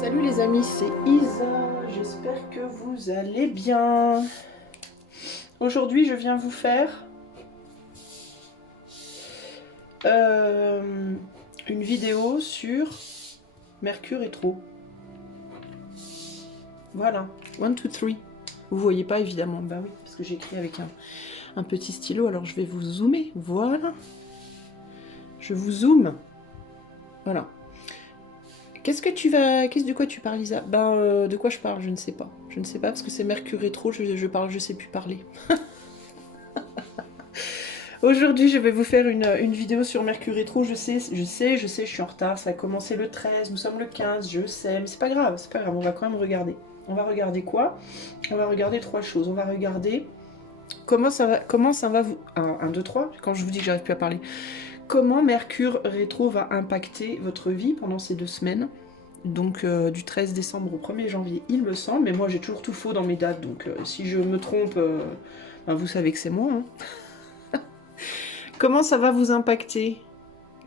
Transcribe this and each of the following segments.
Salut les amis, c'est Isa, j'espère que vous allez bien. Aujourd'hui je viens vous faire euh, une vidéo sur Mercure rétro. Voilà, 1, 2, 3. Vous voyez pas évidemment, bah oui, parce que j'ai écrit avec un petit stylo, alors je vais vous zoomer, voilà. Je vous zoome, voilà. De quoi tu parles Isa? De quoi je parle, je ne sais pas. Je ne sais pas parce que c'est Mercure rétro, je sais plus parler. Aujourd'hui, je vais vous faire une vidéo sur Mercure rétro. Je sais, je suis en retard. Ça a commencé le 13, nous sommes le 15, je sais, mais c'est pas grave, c'est pas grave. On va quand même regarder. On va regarder quoi? On va regarder trois choses. On va regarder comment ça va vous. 1, 2, 3, quand je vous dis que j'arrive plus à parler. Comment Mercure rétro va impacter votre vie pendant ces 2 semaines. Donc du 13 décembre au 1er janvier, il me semble. Mais moi, j'ai toujours tout faux dans mes dates. Donc si je me trompe, vous savez que c'est moi. Hein. Comment ça va vous impacter?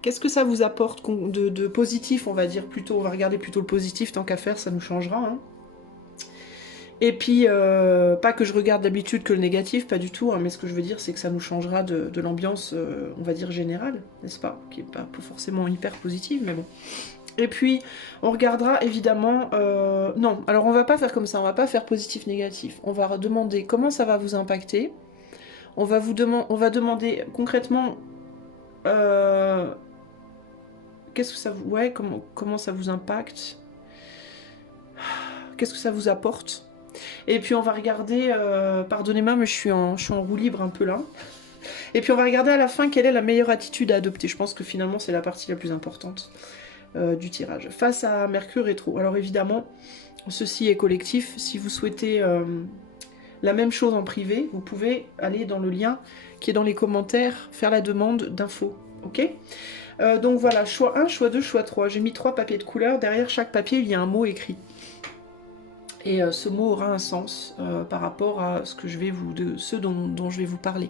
Qu'est-ce que ça vous apporte de positif, on va dire plutôt? On va regarder plutôt le positif, tant qu'à faire, ça nous changera. Hein. Et puis, pas que je regarde d'habitude que le négatif, pas du tout, hein, mais ce que je veux dire, c'est que ça nous changera de l'ambiance, on va dire, générale, n'est-ce pas? Qui n'est pas forcément hyper positive, mais bon. Et puis, on regardera évidemment... non, alors on va pas faire comme ça, on va pas faire positif-négatif. On va demander comment ça va vous impacter. On va demander concrètement... qu'est-ce que ça vous... Ouais, comment ça vous impacte? Qu'est-ce que ça vous apporte? Et puis on va regarder... pardonnez-moi, mais je suis en roue libre un peu là. Et puis on va regarder à la fin quelle est la meilleure attitude à adopter. Je pense que finalement c'est la partie la plus importante du tirage. Face à Mercure rétro. Alors évidemment, ceci est collectif. Si vous souhaitez la même chose en privé, vous pouvez aller dans le lien qui est dans les commentaires, faire la demande d'infos. Ok? Donc voilà, choix 1, choix 2, choix 3. J'ai mis 3 papiers de couleur. Derrière chaque papier, il y a un mot écrit. Et ce mot aura un sens par rapport à ce dont je vais vous parler.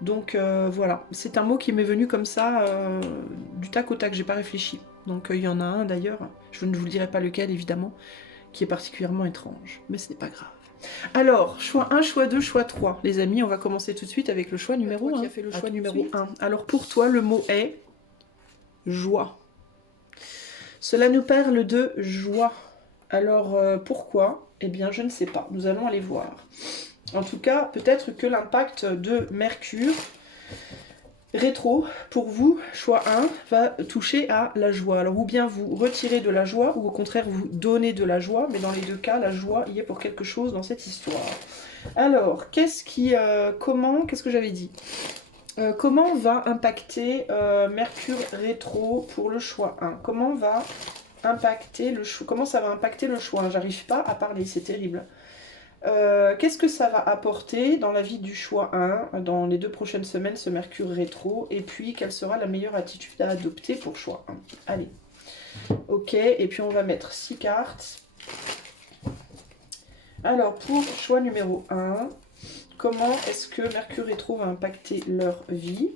Donc voilà, c'est un mot qui m'est venu comme ça, du tac au tac, j'ai pas réfléchi. Donc il y en a un d'ailleurs, je ne vous le dirai pas lequel évidemment, qui est particulièrement étrange, mais ce n'est pas grave. Alors, choix 1, choix 2, choix 3. Les amis, on va commencer tout de suite avec le choix numéro 1. Qui a fait le choix numéro 1. Alors pour toi, le mot est joie. Cela nous parle de joie. Alors pourquoi? Eh bien, je ne sais pas. Nous allons aller voir. En tout cas, peut-être que l'impact de Mercure rétro, pour vous, choix 1, va toucher à la joie. Alors, ou bien vous retirez de la joie, ou au contraire, vous donnez de la joie. Mais dans les deux cas, la joie y est pour quelque chose dans cette histoire. Alors, qu'est-ce que j'avais dit? Comment va impacter Mercure rétro pour le choix 1? Comment ça va impacter le choix 1? J'arrive pas à parler, c'est terrible. Qu'est-ce que ça va apporter dans la vie du choix 1 dans les 2 prochaines semaines, ce Mercure rétro? Et puis, quelle sera la meilleure attitude à adopter pour choix 1? Allez. Ok, et puis on va mettre 6 cartes. Alors, pour choix numéro 1, comment est-ce que Mercure rétro va impacter leur vie?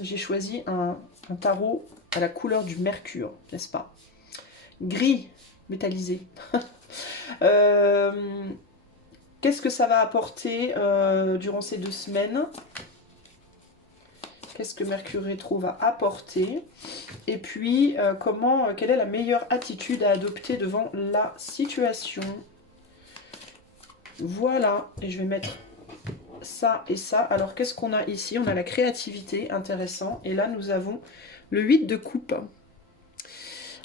J'ai choisi un tarot à la couleur du mercure, n'est-ce pas? Gris, métallisé. Qu'est-ce que ça va apporter durant ces 2 semaines? Qu'est-ce que Mercure rétro va apporter? Et puis, quelle est la meilleure attitude à adopter devant la situation? Voilà, et je vais mettre ça et ça. Alors, qu'est-ce qu'on a ici? On a la créativité, intéressant. Et là, nous avons le 8 de coupe.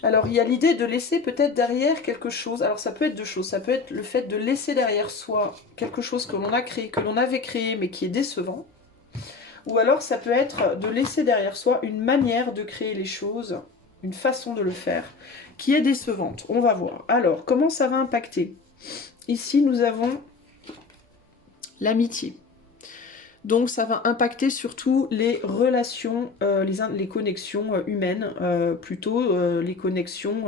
Alors, il y a l'idée de laisser peut-être derrière quelque chose. Alors, ça peut être 2 choses. Ça peut être le fait de laisser derrière soi quelque chose que l'on a créé, que l'on avait créé, mais qui est décevant. Ou alors, ça peut être de laisser derrière soi une manière de créer les choses, une façon de le faire, qui est décevante. On va voir. Alors, comment ça va impacter? Ici, nous avons l'amitié. Donc ça va impacter surtout les relations, les connexions humaines, plutôt les connexions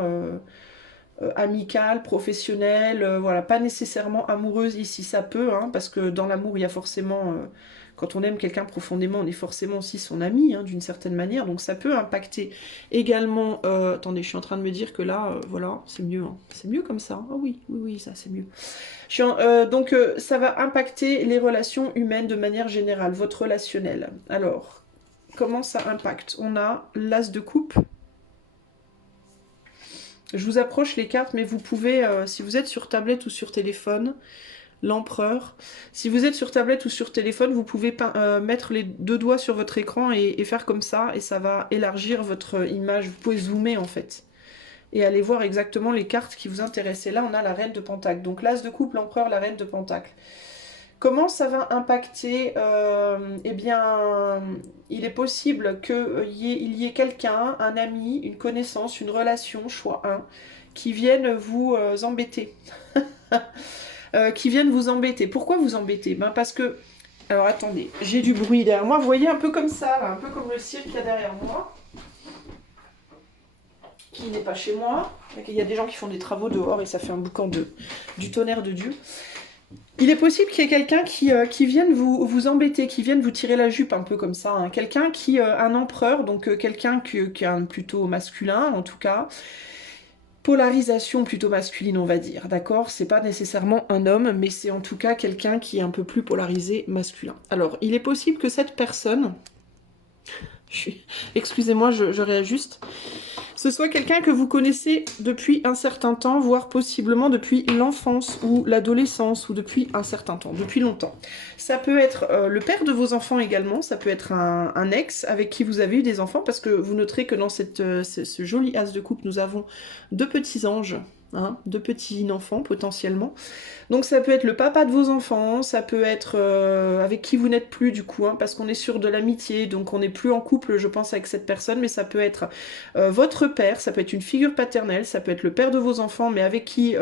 amicale, professionnelle, voilà, pas nécessairement amoureuse ici, ça peut, hein, parce que dans l'amour, il y a forcément, quand on aime quelqu'un profondément, on est forcément aussi son ami, hein, d'une certaine manière, donc ça peut impacter également, attendez, je suis en train de me dire que là, voilà, c'est mieux, hein. C'est mieux comme ça, ah oui, oui, oui, ça c'est mieux. Donc ça va impacter les relations humaines de manière générale, votre relationnel. Alors, comment ça impacte? On a l'as de coupe. Je vous approche les cartes, mais vous pouvez, si vous êtes sur tablette ou sur téléphone, l'empereur. Si vous êtes sur tablette ou sur téléphone, vous pouvez mettre les deux doigts sur votre écran et faire comme ça, et ça va élargir votre image. Vous pouvez zoomer en fait, et aller voir exactement les cartes qui vous intéressent. Et là, on a la reine de Pentacle. Donc l'as de coupe, l'empereur, la reine de Pentacle. Comment ça va impacter? Eh bien, il est possible qu'il y ait quelqu'un, un ami, une connaissance, une relation, choix un, qui viennent vous embêter. Qui viennent vous embêter. Pourquoi vous embêter? Ben parce que... Alors attendez, j'ai du bruit derrière moi. Vous voyez, un peu comme ça, là, un peu comme le cirque qu'il y a derrière moi, qui n'est pas chez moi. Il y a des gens qui font des travaux dehors et ça fait un boucan du tonnerre de Dieu. Il est possible qu'il y ait quelqu'un qui vienne vous embêter, qui vienne vous tirer la jupe un peu comme ça. Hein. Quelqu'un qui, un empereur, donc quelqu'un qui est un plutôt masculin en tout cas. Polarisation plutôt masculine on va dire, d'accord? C'est pas nécessairement un homme, mais c'est en tout cas quelqu'un qui est un peu plus polarisé masculin. Alors, il est possible que cette personne... Excusez-moi, je réajuste. Ce soit quelqu'un que vous connaissez depuis un certain temps, voire possiblement depuis l'enfance ou l'adolescence, ou depuis un certain temps, depuis longtemps. Ça peut être le père de vos enfants également, ça peut être un ex avec qui vous avez eu des enfants, parce que vous noterez que dans ce joli as de coupe, nous avons deux petits anges, hein, deux petits enfants potentiellement. Donc ça peut être le papa de vos enfants, ça peut être avec qui vous n'êtes plus du coup, hein, parce qu'on est sur de l'amitié, donc on n'est plus en couple je pense avec cette personne, mais ça peut être votre père, ça peut être une figure paternelle, ça peut être le père de vos enfants, mais avec qui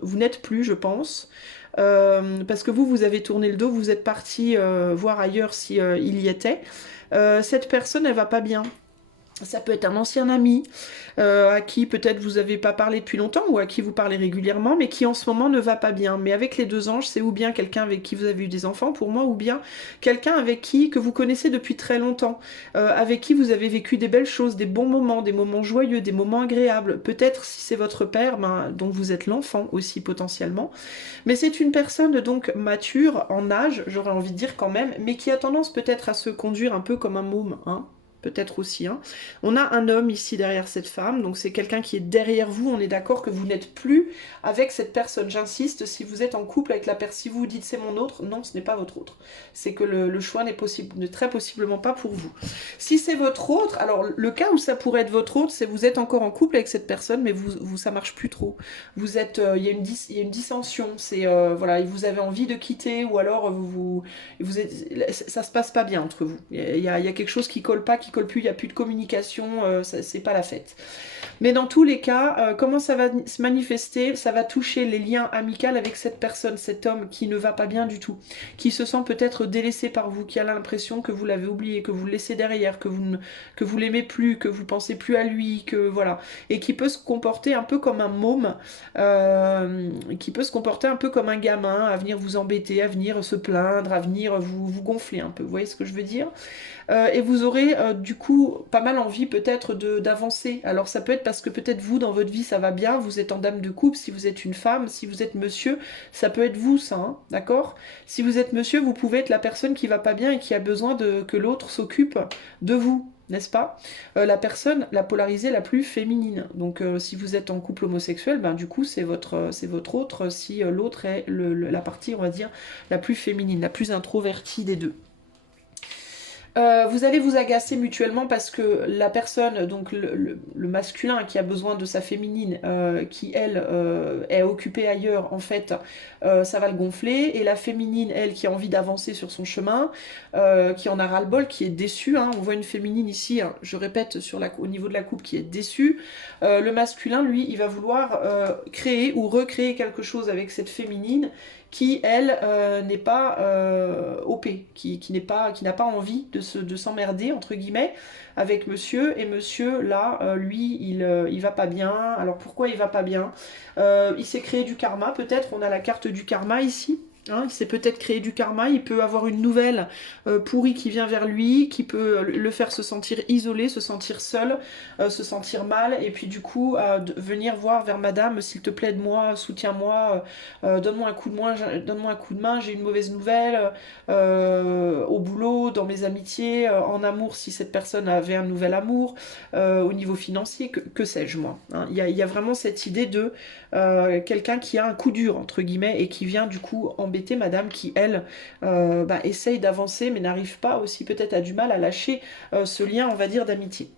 vous n'êtes plus je pense. Parce que vous avez tourné le dos, vous êtes parti voir ailleurs si il y était. Cette personne, elle va pas bien. Ça peut être un ancien ami à qui peut-être vous n'avez pas parlé depuis longtemps ou à qui vous parlez régulièrement mais qui en ce moment ne va pas bien. Mais avec les deux anges, c'est ou bien quelqu'un avec qui vous avez eu des enfants pour moi ou bien quelqu'un avec qui que vous connaissez depuis très longtemps, avec qui vous avez vécu des belles choses, des bons moments, des moments joyeux, des moments agréables. Peut-être si c'est votre père, dont vous êtes l'enfant aussi potentiellement. Mais c'est une personne donc mature en âge, j'aurais envie de dire quand même, mais qui a tendance peut-être à se conduire un peu comme un môme, hein. Peut-être aussi. Hein. On a un homme ici derrière cette femme, donc c'est quelqu'un qui est derrière vous. On est d'accord que vous n'êtes plus avec cette personne. J'insiste, si vous êtes en couple avec la personne, si vous dites c'est mon autre, non, ce n'est pas votre autre. C'est que le choix n'est très possiblement pas pour vous. Si c'est votre autre, alors le cas où ça pourrait être votre autre, c'est vous êtes encore en couple avec cette personne, mais ça marche plus trop. Vous êtes, il y a une dissension. C'est voilà, vous avez envie de quitter, ou alors ça se passe pas bien entre vous. Il y a quelque chose qui colle pas, qui colle plus, il n'y a plus de communication, c'est pas la fête. Mais dans tous les cas, comment ça va se manifester? Ça va toucher les liens amicaux avec cette personne, cet homme qui ne va pas bien du tout, qui se sent peut-être délaissé par vous, qui a l'impression que vous l'avez oublié, que vous le laissez derrière, que vous l'aimez plus, que vous pensez plus à lui, que voilà, et qui peut se comporter un peu comme un môme, qui peut se comporter un peu comme un gamin, à venir vous embêter, à venir se plaindre, à venir vous gonfler un peu. Vous voyez ce que je veux dire? Et vous aurez du coup pas mal envie peut-être d'avancer. Alors ça peut être parce que peut-être vous dans votre vie ça va bien, vous êtes en dame de coupe, si vous êtes une femme, si vous êtes monsieur, ça peut être vous ça, hein, d'accord? Si vous êtes monsieur, vous pouvez être la personne qui va pas bien et qui a besoin que l'autre s'occupe de vous, n'est-ce pas? La personne, la polarisée la plus féminine. Donc si vous êtes en couple homosexuel, ben du coup c'est votre autre, si l'autre est la partie, on va dire, la plus féminine, la plus introvertie des deux. Vous allez vous agacer mutuellement parce que la personne, donc le masculin qui a besoin de sa féminine, qui elle est occupée ailleurs, en fait, ça va le gonfler. Et la féminine, elle, qui a envie d'avancer sur son chemin, qui en a ras-le-bol, qui est déçue. Hein. On voit une féminine ici, hein, je répète, au niveau de la coupe, qui est déçue. Le masculin, lui, il va vouloir créer ou recréer quelque chose avec cette féminine qui, elle, n'est pas OP, qui n'a pas envie de de s'emmerder, entre guillemets, avec monsieur. Et monsieur, là, lui, il va pas bien. Alors pourquoi il va pas bien? Il s'est créé du karma, peut-être. On a la carte du karma ici. Hein, il s'est peut-être créé du karma, il peut avoir une nouvelle pourrie qui vient vers lui, qui peut le faire se sentir isolé, se sentir seul, se sentir mal, et puis du coup venir voir vers madame, s'il te plaît, aide-moi, soutiens-moi, donne-moi un coup de main, j'ai une mauvaise nouvelle, au boulot, dans mes amitiés, en amour, si cette personne avait un nouvel amour, au niveau financier, que sais-je moi. Hein. Il y a vraiment cette idée de quelqu'un qui a un coup dur, entre guillemets, et qui vient du coup embêter madame qui, elle, essaye d'avancer, mais n'arrive pas aussi, peut-être a du mal à lâcher ce lien, on va dire, d'amitié.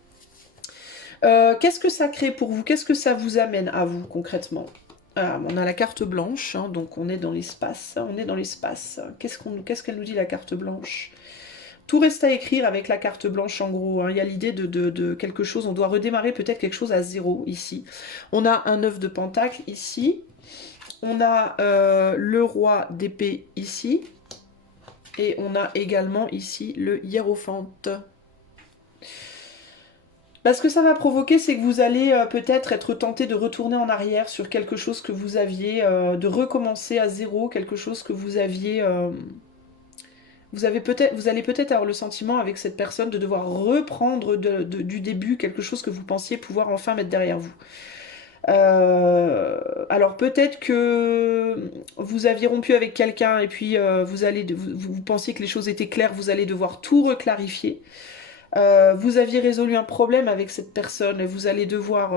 Qu'est-ce que ça crée pour vous? Qu'est-ce que ça vous amène à vous, concrètement? Ah, on a la carte blanche, hein, donc on est dans l'espace. On est dans l'espace. Qu'est-ce qu'elle nous dit, la carte blanche? Tout reste à écrire avec la carte blanche en gros. Hein. Il y a l'idée de quelque chose. On doit redémarrer peut-être quelque chose à zéro ici. On a un 9 de pentacle ici. On a le roi d'épée ici. Et on a également ici le hiérophante. Ce que ça va provoquer, c'est que vous allez peut-être être tenté de retourner en arrière sur quelque chose que vous aviez, de recommencer à zéro, quelque chose que vous aviez... vous allez peut-être avoir le sentiment avec cette personne de devoir reprendre du début quelque chose que vous pensiez pouvoir enfin mettre derrière vous. Alors peut-être que vous aviez rompu avec quelqu'un et puis vous pensiez que les choses étaient claires, vous allez devoir tout reclarifier. Vous aviez résolu un problème avec cette personne et vous allez devoir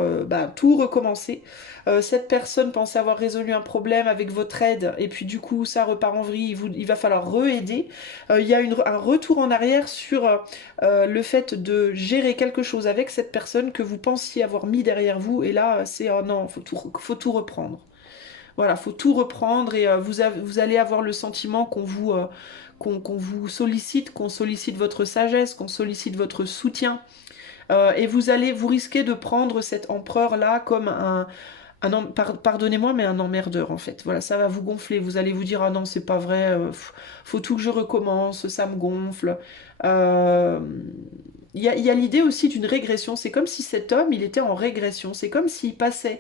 tout recommencer. Cette personne pensait avoir résolu un problème avec votre aide et puis du coup ça repart en vrille, il va falloir re-aider. Il y a un retour en arrière sur le fait de gérer quelque chose avec cette personne que vous pensiez avoir mis derrière vous et là c'est oh non, faut tout reprendre. Voilà, faut tout reprendre et vous allez avoir le sentiment qu'on vous sollicite, qu'on sollicite votre sagesse, qu'on sollicite votre soutien. Et vous risquez de prendre cet empereur-là comme pardonnez-moi, mais un emmerdeur en fait. Voilà, ça va vous gonfler. Vous allez vous dire, ah non, c'est pas vrai, faut tout que je recommence, ça me gonfle. Euh, il y a l'idée aussi d'une régression. C'est comme si cet homme, il était en régression. C'est comme s'il passait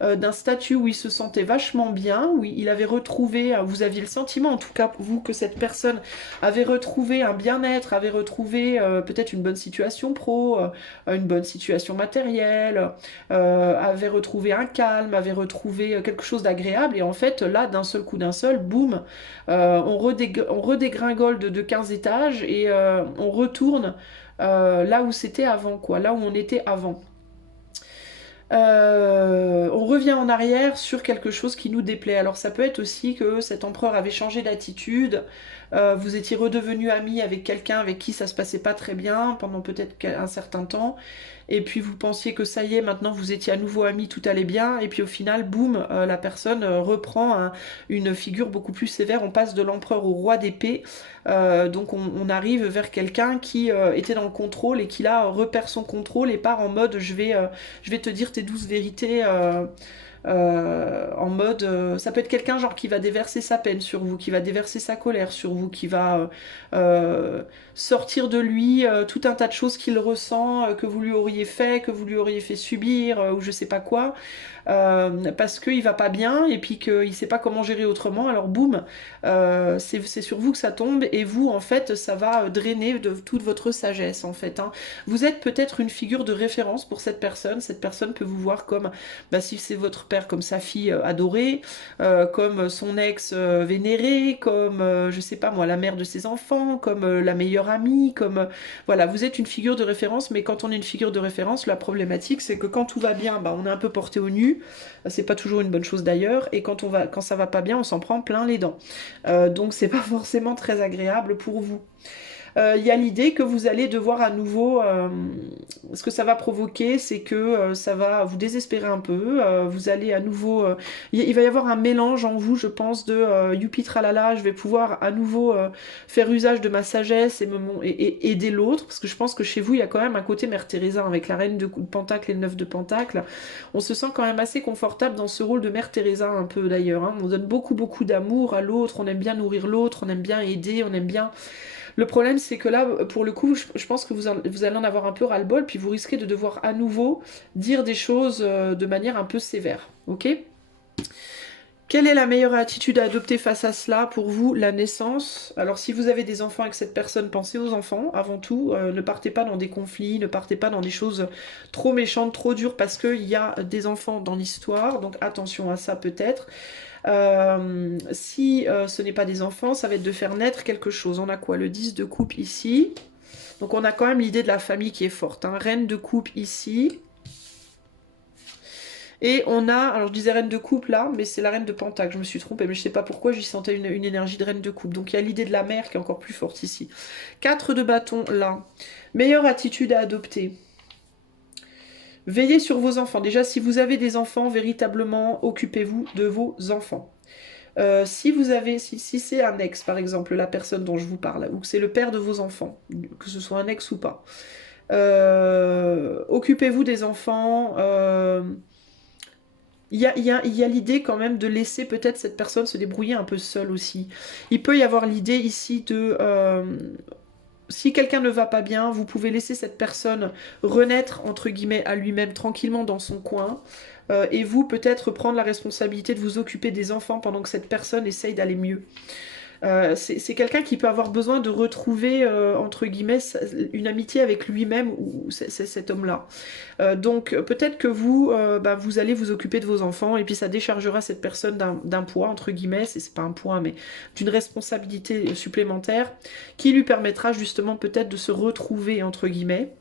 d'un statut où il se sentait vachement bien, où il avait retrouvé, vous aviez le sentiment en tout cas vous que cette personne avait retrouvé un bien-être, avait retrouvé peut-être une bonne situation pro, une bonne situation matérielle, avait retrouvé un calme, avait retrouvé quelque chose d'agréable et en fait là d'un seul coup d'un seul, boum, on redégringole de 15 étages et on retourne là où c'était avant, quoi, là où on était avant. On revient en arrière sur quelque chose qui nous déplaît. Alors ça peut être aussi que cet empereur avait changé d'attitude, vous étiez redevenu ami avec quelqu'un avec qui ça se passait pas très bien pendant peut-être un certain temps, et puis vous pensiez que ça y est, maintenant vous étiez à nouveau amis, tout allait bien, et puis au final, boum, la personne reprend une figure beaucoup plus sévère, on passe de l'empereur au roi d'épée, donc on arrive vers quelqu'un qui était dans le contrôle et qui là repère son contrôle et part en mode je vais te dire tes douces vérités. En mode, ça peut être quelqu'un genre qui va déverser sa peine sur vous, qui va déverser sa colère sur vous, qui va sortir de lui tout un tas de choses qu'il ressent, que vous lui auriez fait, que vous lui auriez fait subir, ou je sais pas quoi, parce qu'il va pas bien et puis qu'il sait pas comment gérer autrement, alors boum, c'est sur vous que ça tombe et vous en fait ça va drainer de toute votre sagesse en fait. Hein. Vous êtes peut-être une figure de référence pour cette personne peut vous voir comme si c'est votre père, comme sa fille adorée, comme son ex vénéré, comme je sais pas moi, la mère de ses enfants, comme la meilleure amie, comme voilà, vous êtes une figure de référence, mais quand on est une figure de référence, la problématique c'est que quand tout va bien, on est un peu porté au nu, c'est pas toujours une bonne chose d'ailleurs, et quand ça va pas bien, on s'en prend plein les dents. Donc c'est pas forcément très agréable pour vous. Il y a l'idée que vous allez devoir à nouveau, ce que ça va provoquer, c'est que ça va vous désespérer un peu, vous allez à nouveau, il va y avoir un mélange en vous, je pense, de youpi tralala, je vais pouvoir à nouveau faire usage de ma sagesse et aider l'autre, parce que je pense que chez vous, il y a quand même un côté Mère Teresa, avec la reine de Pentacle et le 9 de Pentacle, on se sent quand même assez confortable dans ce rôle de Mère Teresa, un peu d'ailleurs, hein. On donne beaucoup d'amour à l'autre, on aime bien nourrir l'autre, on aime bien aider, on aime bien Le problème, c'est que là, pour le coup, je pense que vous allez en avoir un peu ras-le-bol, puis vous risquez de devoir à nouveau dire des choses de manière un peu sévère. Ok? Quelle est la meilleure attitude à adopter face à cela pour vous? La naissance. Alors si vous avez des enfants avec cette personne, pensez aux enfants avant tout. Ne partez pas dans des conflits, ne partez pas dans des choses trop méchantes, trop dures, parce qu'il y a des enfants dans l'histoire, donc attention à ça peut-être. Si ce n'est pas des enfants, ça va être de faire naître quelque chose. On a quoi? Le 10 de coupe ici. Donc on a quand même l'idée de la famille qui est forte. Hein. Reine de coupe ici. Et on a, alors je disais reine de coupe là, mais c'est la reine de pentacle, je me suis trompée, mais je sais pas pourquoi j'y sentais une énergie de reine de coupe. Donc il y a l'idée de la mère qui est encore plus forte ici. 4 de bâton là. Meilleure attitude à adopter. Veillez sur vos enfants. Déjà, si vous avez des enfants, véritablement, occupez-vous de vos enfants. Si vous avez, si c'est un ex, par exemple, la personne dont je vous parle, ou que c'est le père de vos enfants, que ce soit un ex ou pas, occupez-vous des enfants. Il y a l'idée quand même de laisser peut-être cette personne se débrouiller un peu seule aussi. Il peut y avoir l'idée ici de... si quelqu'un ne va pas bien, vous pouvez laisser cette personne renaître, entre guillemets, à lui-même tranquillement dans son coin. Et vous, peut-être, prendre la responsabilité de vous occuper des enfants pendant que cette personne essaye d'aller mieux. C'est quelqu'un qui peut avoir besoin de retrouver, entre guillemets, une amitié avec lui-même ou cet homme-là. Donc peut-être que vous, vous allez vous occuper de vos enfants et puis ça déchargera cette personne d'un poids, entre guillemets, c'est pas un poids, mais d'une responsabilité supplémentaire qui lui permettra justement peut-être de se retrouver, entre guillemets.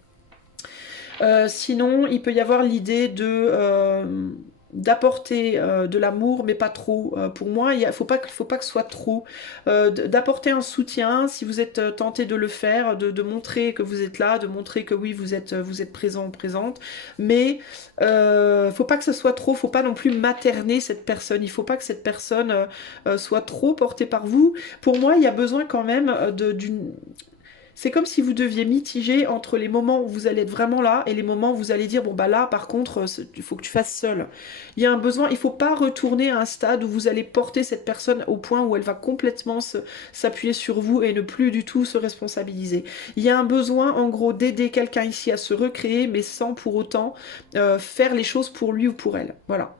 Sinon, il peut y avoir l'idée de... d'apporter de l'amour mais pas trop. Pour moi, faut pas que ce soit trop. D'apporter un soutien si vous êtes tenté de le faire, de montrer que vous êtes là, de montrer que oui vous êtes présent ou présente, mais faut pas que ce soit trop, faut pas non plus materner cette personne, il faut pas que cette personne soit trop portée par vous. Pour moi, il y a besoin quand même d'une... C'est comme si vous deviez mitiger entre les moments où vous allez être vraiment là et les moments où vous allez dire bon bah là par contre il faut que tu fasses seul. Il y a un besoin, il faut pas retourner à un stade où vous allez porter cette personne au point où elle va complètement s'appuyer sur vous et ne plus du tout se responsabiliser. Il y a un besoin en gros d'aider quelqu'un ici à se recréer mais sans pour autant faire les choses pour lui ou pour elle. Voilà.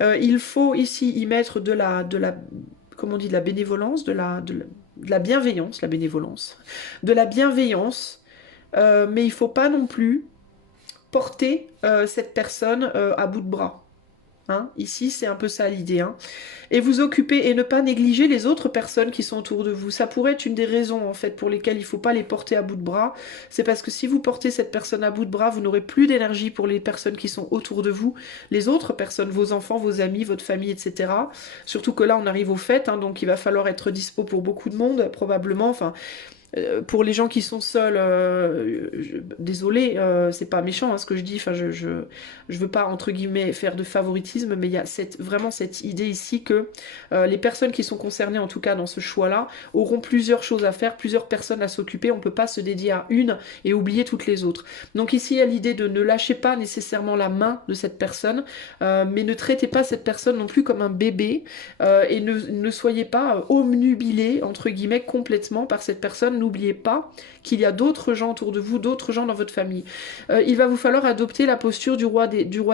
Il faut ici y mettre de la comment on dit, de la bénévolence, de la bienveillance, la bénévolence, de la bienveillance, mais il faut pas non plus porter cette personne à bout de bras. Hein, ici, c'est un peu ça l'idée. Hein. Et vous occuper et ne pas négliger les autres personnes qui sont autour de vous. Ça pourrait être une des raisons en fait pour lesquelles il ne faut pas les porter à bout de bras. C'est parce que si vous portez cette personne à bout de bras, vous n'aurez plus d'énergie pour les personnes qui sont autour de vous, les autres personnes, vos enfants, vos amis, votre famille, etc. Surtout que là, on arrive aux fêtes, hein, donc il va falloir être dispo pour beaucoup de monde, probablement. Enfin, pour les gens qui sont seuls, désolé, c'est pas méchant hein, ce que je dis, enfin, je veux pas entre guillemets faire de favoritisme, mais il y a vraiment cette idée ici que les personnes qui sont concernées, en tout cas dans ce choix-là, auront plusieurs choses à faire, plusieurs personnes à s'occuper, on peut pas se dédier à une et oublier toutes les autres. Donc ici, il y a l'idée de ne lâcher pas nécessairement la main de cette personne, mais ne traitez pas cette personne non plus comme un bébé, et ne soyez pas omnubilés, entre guillemets, complètement par cette personne. N'oubliez pas qu'il y a d'autres gens autour de vous, d'autres gens dans votre famille. Il va vous falloir adopter la posture du roi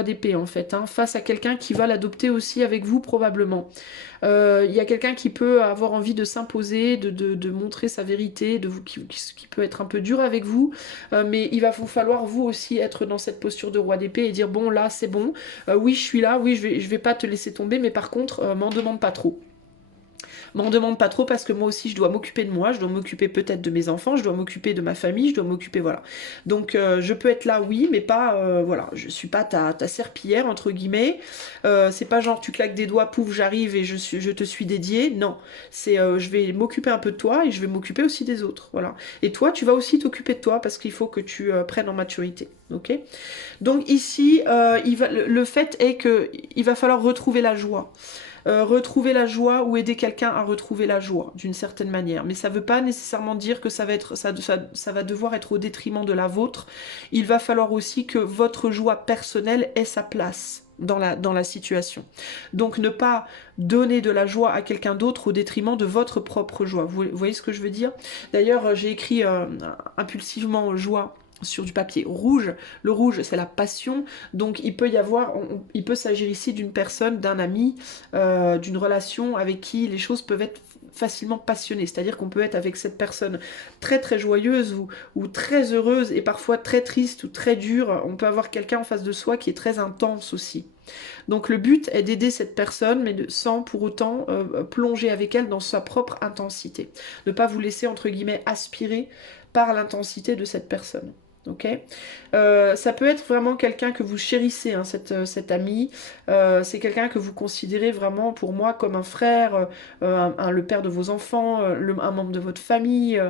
d'épée, en fait, hein, face à quelqu'un qui va l'adopter aussi avec vous, probablement. Il y a quelqu'un qui peut avoir envie de s'imposer, de montrer sa vérité, qui peut être un peu dur avec vous, mais il va vous falloir, vous aussi, être dans cette posture de roi d'épée et dire, bon, là, c'est bon, oui, je suis là, oui, je vais pas te laisser tomber, mais par contre, m'en demande pas trop. M'en demande pas trop parce que moi aussi je dois m'occuper de moi, je dois m'occuper peut-être de mes enfants, je dois m'occuper de ma famille, je dois m'occuper, voilà. Donc je peux être là, oui, mais pas, voilà, je suis pas ta serpillière, entre guillemets. C'est pas genre tu claques des doigts, pouf, j'arrive et je te suis dédiée. Non, c'est je vais m'occuper un peu de toi et je vais m'occuper aussi des autres, voilà. Et toi, tu vas aussi t'occuper de toi parce qu'il faut que tu prennes en maturité, ok? Donc ici, le fait est que il va falloir retrouver la joie. Retrouver la joie ou aider quelqu'un à retrouver la joie d'une certaine manière. Mais ça ne veut pas nécessairement dire que ça va devoir être au détriment de la vôtre. Il va falloir aussi que votre joie personnelle ait sa place. dans la situation. Donc ne pas donner de la joie à quelqu'un d'autre au détriment de votre propre joie. Vous voyez ce que je veux dire? D'ailleurs, j'ai écrit impulsivement joie sur du papier rouge. Le rouge, c'est la passion. Donc il peut y avoir, il peut s'agir ici d'une personne, d'un ami, d'une relation avec qui les choses peuvent être facilement passionnées. C'est-à-dire qu'on peut être avec cette personne très très joyeuse ou très heureuse et parfois très triste ou très dure. On peut avoir quelqu'un en face de soi qui est très intense aussi. Donc le but est d'aider cette personne, mais sans pour autant plonger avec elle dans sa propre intensité. Ne pas vous laisser, entre guillemets, aspirer par l'intensité de cette personne. Ok, ça peut être vraiment quelqu'un que vous chérissez, hein, cet ami. C'est quelqu'un que vous considérez vraiment, pour moi, comme un frère, le père de vos enfants, un membre de votre famille.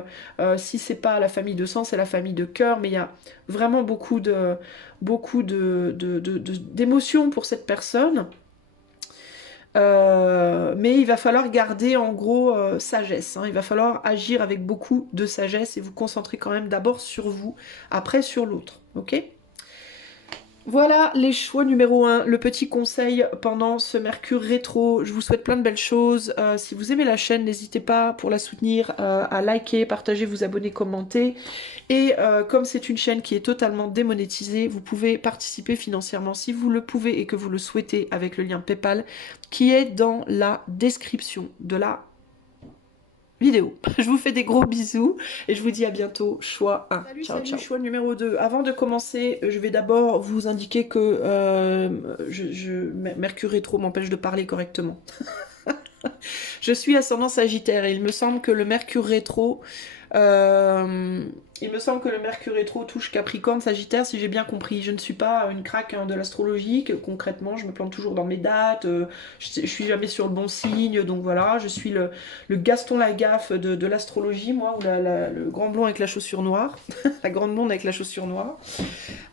Si c'est pas la famille de sang, c'est la famille de cœur. Mais il y a vraiment beaucoup d'émotions pour cette personne. Mais il va falloir garder en gros sagesse, hein. Il va falloir agir avec beaucoup de sagesse et vous concentrer quand même d'abord sur vous, après sur l'autre, ok? Voilà les choix numéro 1, le petit conseil pendant ce Mercure rétro. Je vous souhaite plein de belles choses. Si vous aimez la chaîne, n'hésitez pas pour la soutenir à liker, partager, vous abonner, commenter. Et comme c'est une chaîne qui est totalement démonétisée, vous pouvez participer financièrement si vous le pouvez et que vous le souhaitez avec le lien PayPal qui est dans la description de la vidéo. Je vous fais des gros bisous et je vous dis à bientôt. Choix 1. Salut, ciao, ciao. Choix numéro 2. Avant de commencer, je vais d'abord vous indiquer que Mercure rétro m'empêche de parler correctement. Je suis ascendant Sagittaire et il me semble que le Mercure rétro touche Capricorne, Sagittaire, si j'ai bien compris. Je ne suis pas une craque, hein, de l'astrologie, concrètement, je me plante toujours dans mes dates, je suis jamais sur le bon signe, donc voilà, je suis le Gaston Lagaffe de l'astrologie, moi, ou le grand blond avec la chaussure noire, la grande blonde avec la chaussure noire.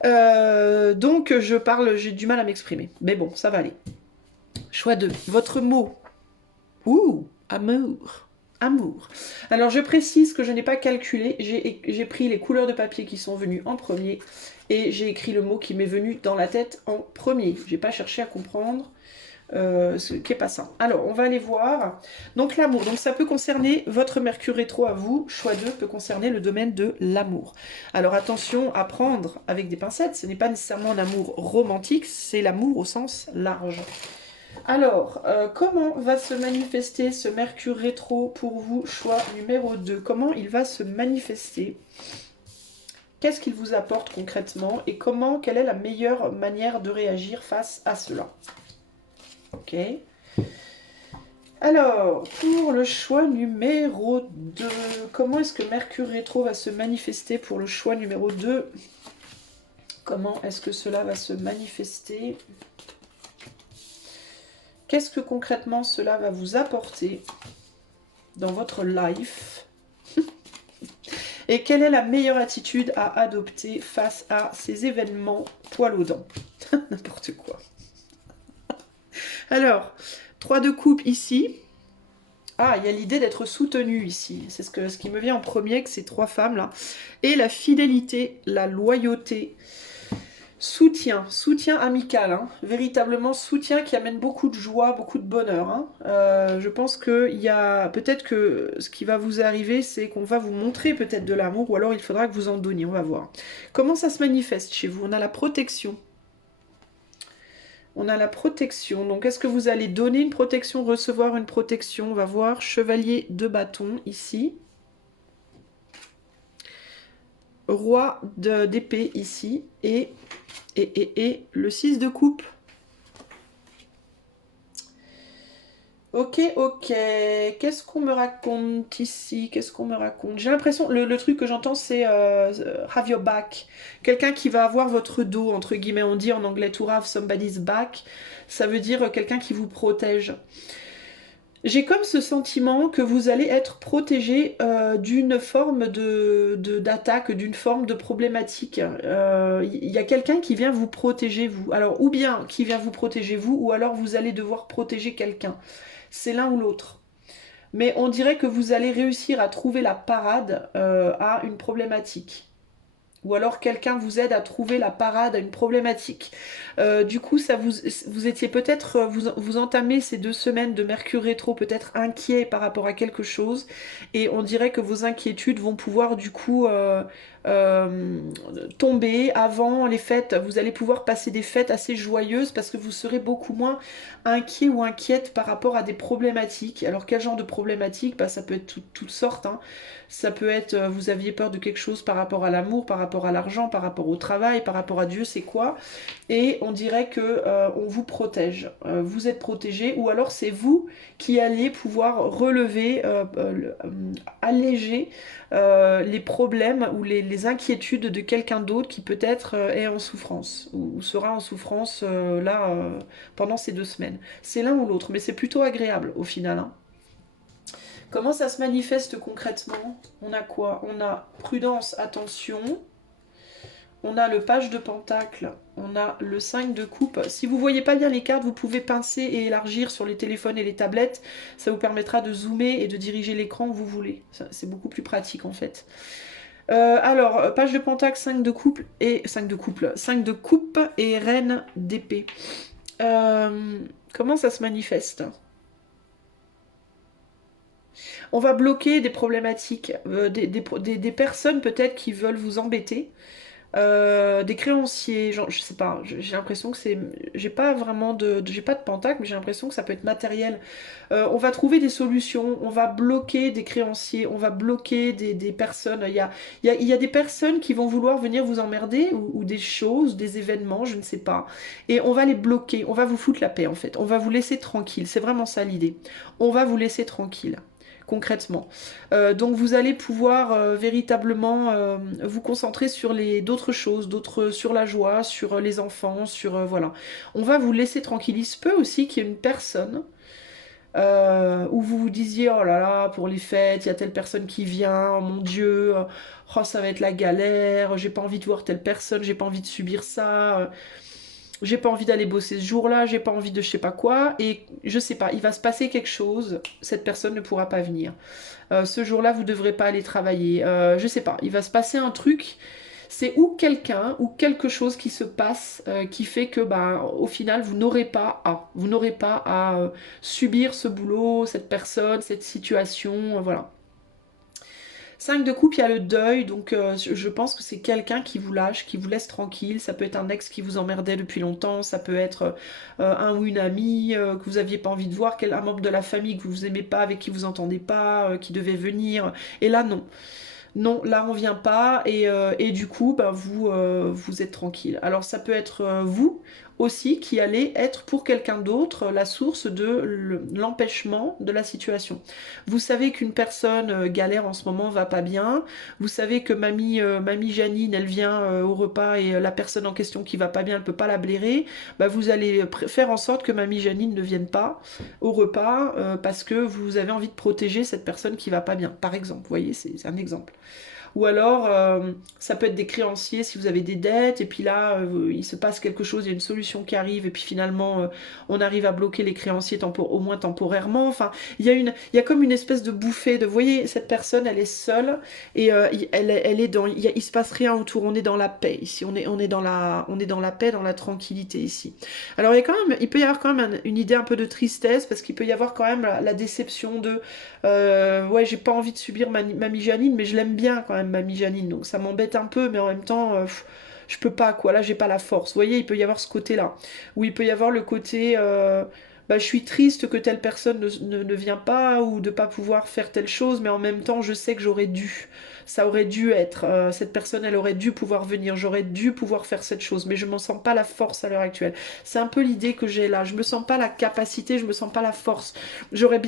Donc j'ai du mal à m'exprimer, mais bon, ça va aller. Choix 2, votre mot. Ouh, amour. Amour. Alors je précise que je n'ai pas calculé, j'ai pris les couleurs de papier qui sont venues en premier et j'ai écrit le mot qui m'est venu dans la tête en premier. J'ai pas cherché à comprendre ce qui est pas ça. Alors on va aller voir. Donc l'amour, donc ça peut concerner votre Mercure rétro à vous. Choix 2 peut concerner le domaine de l'amour. Alors attention à prendre avec des pincettes, ce n'est pas nécessairement un amour romantique, c'est l'amour au sens large. Alors, comment va se manifester ce Mercure rétro pour vous, choix numéro 2? Comment il va se manifester? Qu'est-ce qu'il vous apporte concrètement? Et quelle est la meilleure manière de réagir face à cela? Ok. Alors, pour le choix numéro 2, comment est-ce que Mercure rétro va se manifester pour le choix numéro 2? Comment est-ce que cela va se manifester? Qu'est-ce que concrètement cela va vous apporter dans votre life? Et quelle est la meilleure attitude à adopter face à ces événements poil aux dents? N'importe quoi. Alors, 3 de coupe ici. Ah, il y a l'idée d'être soutenu ici. C'est ce qui me vient en premier avec ces 3 femmes là. Et la fidélité, la loyauté. Soutien amical, hein. Véritablement soutien qui amène beaucoup de joie, beaucoup de bonheur, hein. Je pense qu'il y a peut-être que ce qui va vous arriver, c'est qu'on va vous montrer peut-être de l'amour, ou alors il faudra que vous en donniez, on va voir. Comment ça se manifeste chez vous? On a la protection. On a la protection, donc est-ce que vous allez donner une protection, recevoir une protection? On va voir, chevalier de bâton ici. Roi d'épée ici, et le 6 de coupe. Ok, qu'est-ce qu'on me raconte ici? Qu'est-ce qu'on me raconte? J'ai l'impression, le truc que j'entends, c'est have your back. Quelqu'un qui va avoir votre dos, entre guillemets. On dit en anglais to have somebody's back. Ça veut dire quelqu'un qui vous protège. J'ai comme ce sentiment que vous allez être protégé d'une forme d'attaque, d'une forme de problématique. Il y a quelqu'un qui vient vous protéger, vous. Alors, ou bien qui vient vous protéger, vous, ou alors vous allez devoir protéger quelqu'un. C'est l'un ou l'autre. Mais on dirait que vous allez réussir à trouver la parade à une problématique. Ou alors quelqu'un vous aide à trouver la parade à une problématique. Du coup, vous étiez peut-être, vous entamez ces 2 semaines de Mercure rétro peut-être inquiet par rapport à quelque chose. Et on dirait que vos inquiétudes vont pouvoir du coup euh, tomber avant les fêtes. Vous allez pouvoir passer des fêtes assez joyeuses parce que vous serez beaucoup moins inquiet ou inquiète par rapport à des problématiques. Alors quel genre de problématiques? Bah, ça peut être toutes sortes, hein. Ça peut être, vous aviez peur de quelque chose par rapport à l'amour, par rapport à l'argent, par rapport au travail, par rapport à Dieu, c'est quoi. Et on dirait que on vous protège. Vous êtes protégé, ou alors c'est vous qui allez pouvoir relever, alléger les problèmes ou les inquiétudes de quelqu'un d'autre qui peut-être est en souffrance ou sera en souffrance là pendant ces 2 semaines. C'est l'un ou l'autre, mais c'est plutôt agréable au final, hein. Comment ça se manifeste concrètement? On a quoi? On a prudence, attention. On a le page de pentacle. On a le 5 de coupe. Si vous ne voyez pas bien les cartes, vous pouvez pincer et élargir sur les téléphones et les tablettes. Ça vous permettra de zoomer et de diriger l'écran où vous voulez. C'est beaucoup plus pratique en fait. Alors, page de pentacle, 5 de couple et 5 de couple, 5 de coupe et reine d'épée. Comment ça se manifeste? On va bloquer des problématiques, des personnes peut-être qui veulent vous embêter, des créanciers, genre, je sais pas, j'ai l'impression que c'est, j'ai pas vraiment j'ai pas de pentacle, mais j'ai l'impression que ça peut être matériel. On va trouver des solutions, on va bloquer des créanciers, on va bloquer des personnes. Il y a des personnes qui vont vouloir venir vous emmerder ou des choses, des événements, je ne sais pas. Et on va les bloquer, on va vous foutre la paix en fait, on va vous laisser tranquille, c'est vraiment ça l'idée. On va vous laisser tranquille concrètement. Donc vous allez pouvoir véritablement vous concentrer sur les d'autres choses, d'autres sur la joie, sur les enfants, sur voilà. On va vous laisser tranquille. Il se peut aussi qu'il y ait une personne où vous vous disiez oh là là pour les fêtes il y a telle personne qui vient, oh mon Dieu, oh ça va être la galère, j'ai pas envie de voir telle personne, j'ai pas envie de subir ça. J'ai pas envie d'aller bosser ce jour-là, j'ai pas envie de je sais pas quoi, et je sais pas, il va se passer quelque chose, cette personne ne pourra pas venir. Ce jour-là, vous devrez pas aller travailler. Je sais pas, il va se passer un truc. C'est ou quelqu'un ou quelque chose qui se passe qui fait que, bah, au final, vous n'aurez pas à subir ce boulot, cette personne, cette situation, voilà. 5 de coupe, il y a le deuil, donc je pense que c'est quelqu'un qui vous lâche, qui vous laisse tranquille. Ça peut être un ex qui vous emmerdait depuis longtemps, ça peut être un ou une amie que vous aviez pas envie de voir, un membre de la famille que vous aimez pas, avec qui vous entendez pas, qui devait venir. Et là, non. Non, là on vient pas et du coup bah, vous êtes tranquille. Alors ça peut être vous aussi qui allez être pour quelqu'un d'autre la source de l'empêchement de la situation. Vous savez qu'une personne galère en ce moment, va pas bien. Vous savez que mamie Janine, elle vient au repas et la personne en question qui va pas bien, elle peut pas la blairer. Bah, vous allez faire en sorte que mamie Janine ne vienne pas au repas parce que vous avez envie de protéger cette personne qui va pas bien, par exemple. Vous voyez, c'est un exemple. Ou alors, ça peut être des créanciers si vous avez des dettes, et puis là, il se passe quelque chose, il y a une solution qui arrive, et puis finalement, on arrive à bloquer les créanciers au moins temporairement. Enfin, il y a comme une espèce de bouffée de, vous voyez, cette personne, elle est seule, et elle est il se passe rien autour, on est dans la paix ici, on est dans la paix, dans la tranquillité ici. Alors, il peut y avoir quand même une idée un peu de tristesse, parce qu'il peut y avoir quand même la déception de ouais, j'ai pas envie de subir mamie Janine, mais je l'aime bien quand même, mamie Janine. Donc ça m'embête un peu, mais en même temps, je peux pas, quoi. Là, j'ai pas la force. Vous voyez, il peut y avoir ce côté-là. Ou il peut y avoir le côté, bah, je suis triste que telle personne ne vient pas, ou de pas pouvoir faire telle chose, mais en même temps, je sais que j'aurais dû. Ça aurait dû être. Cette personne, elle aurait dû pouvoir venir. J'aurais dû pouvoir faire cette chose, mais je m'en sens pas la force à l'heure actuelle. C'est un peu l'idée que j'ai là. Je me sens pas la capacité, je me sens pas la force. J'aurais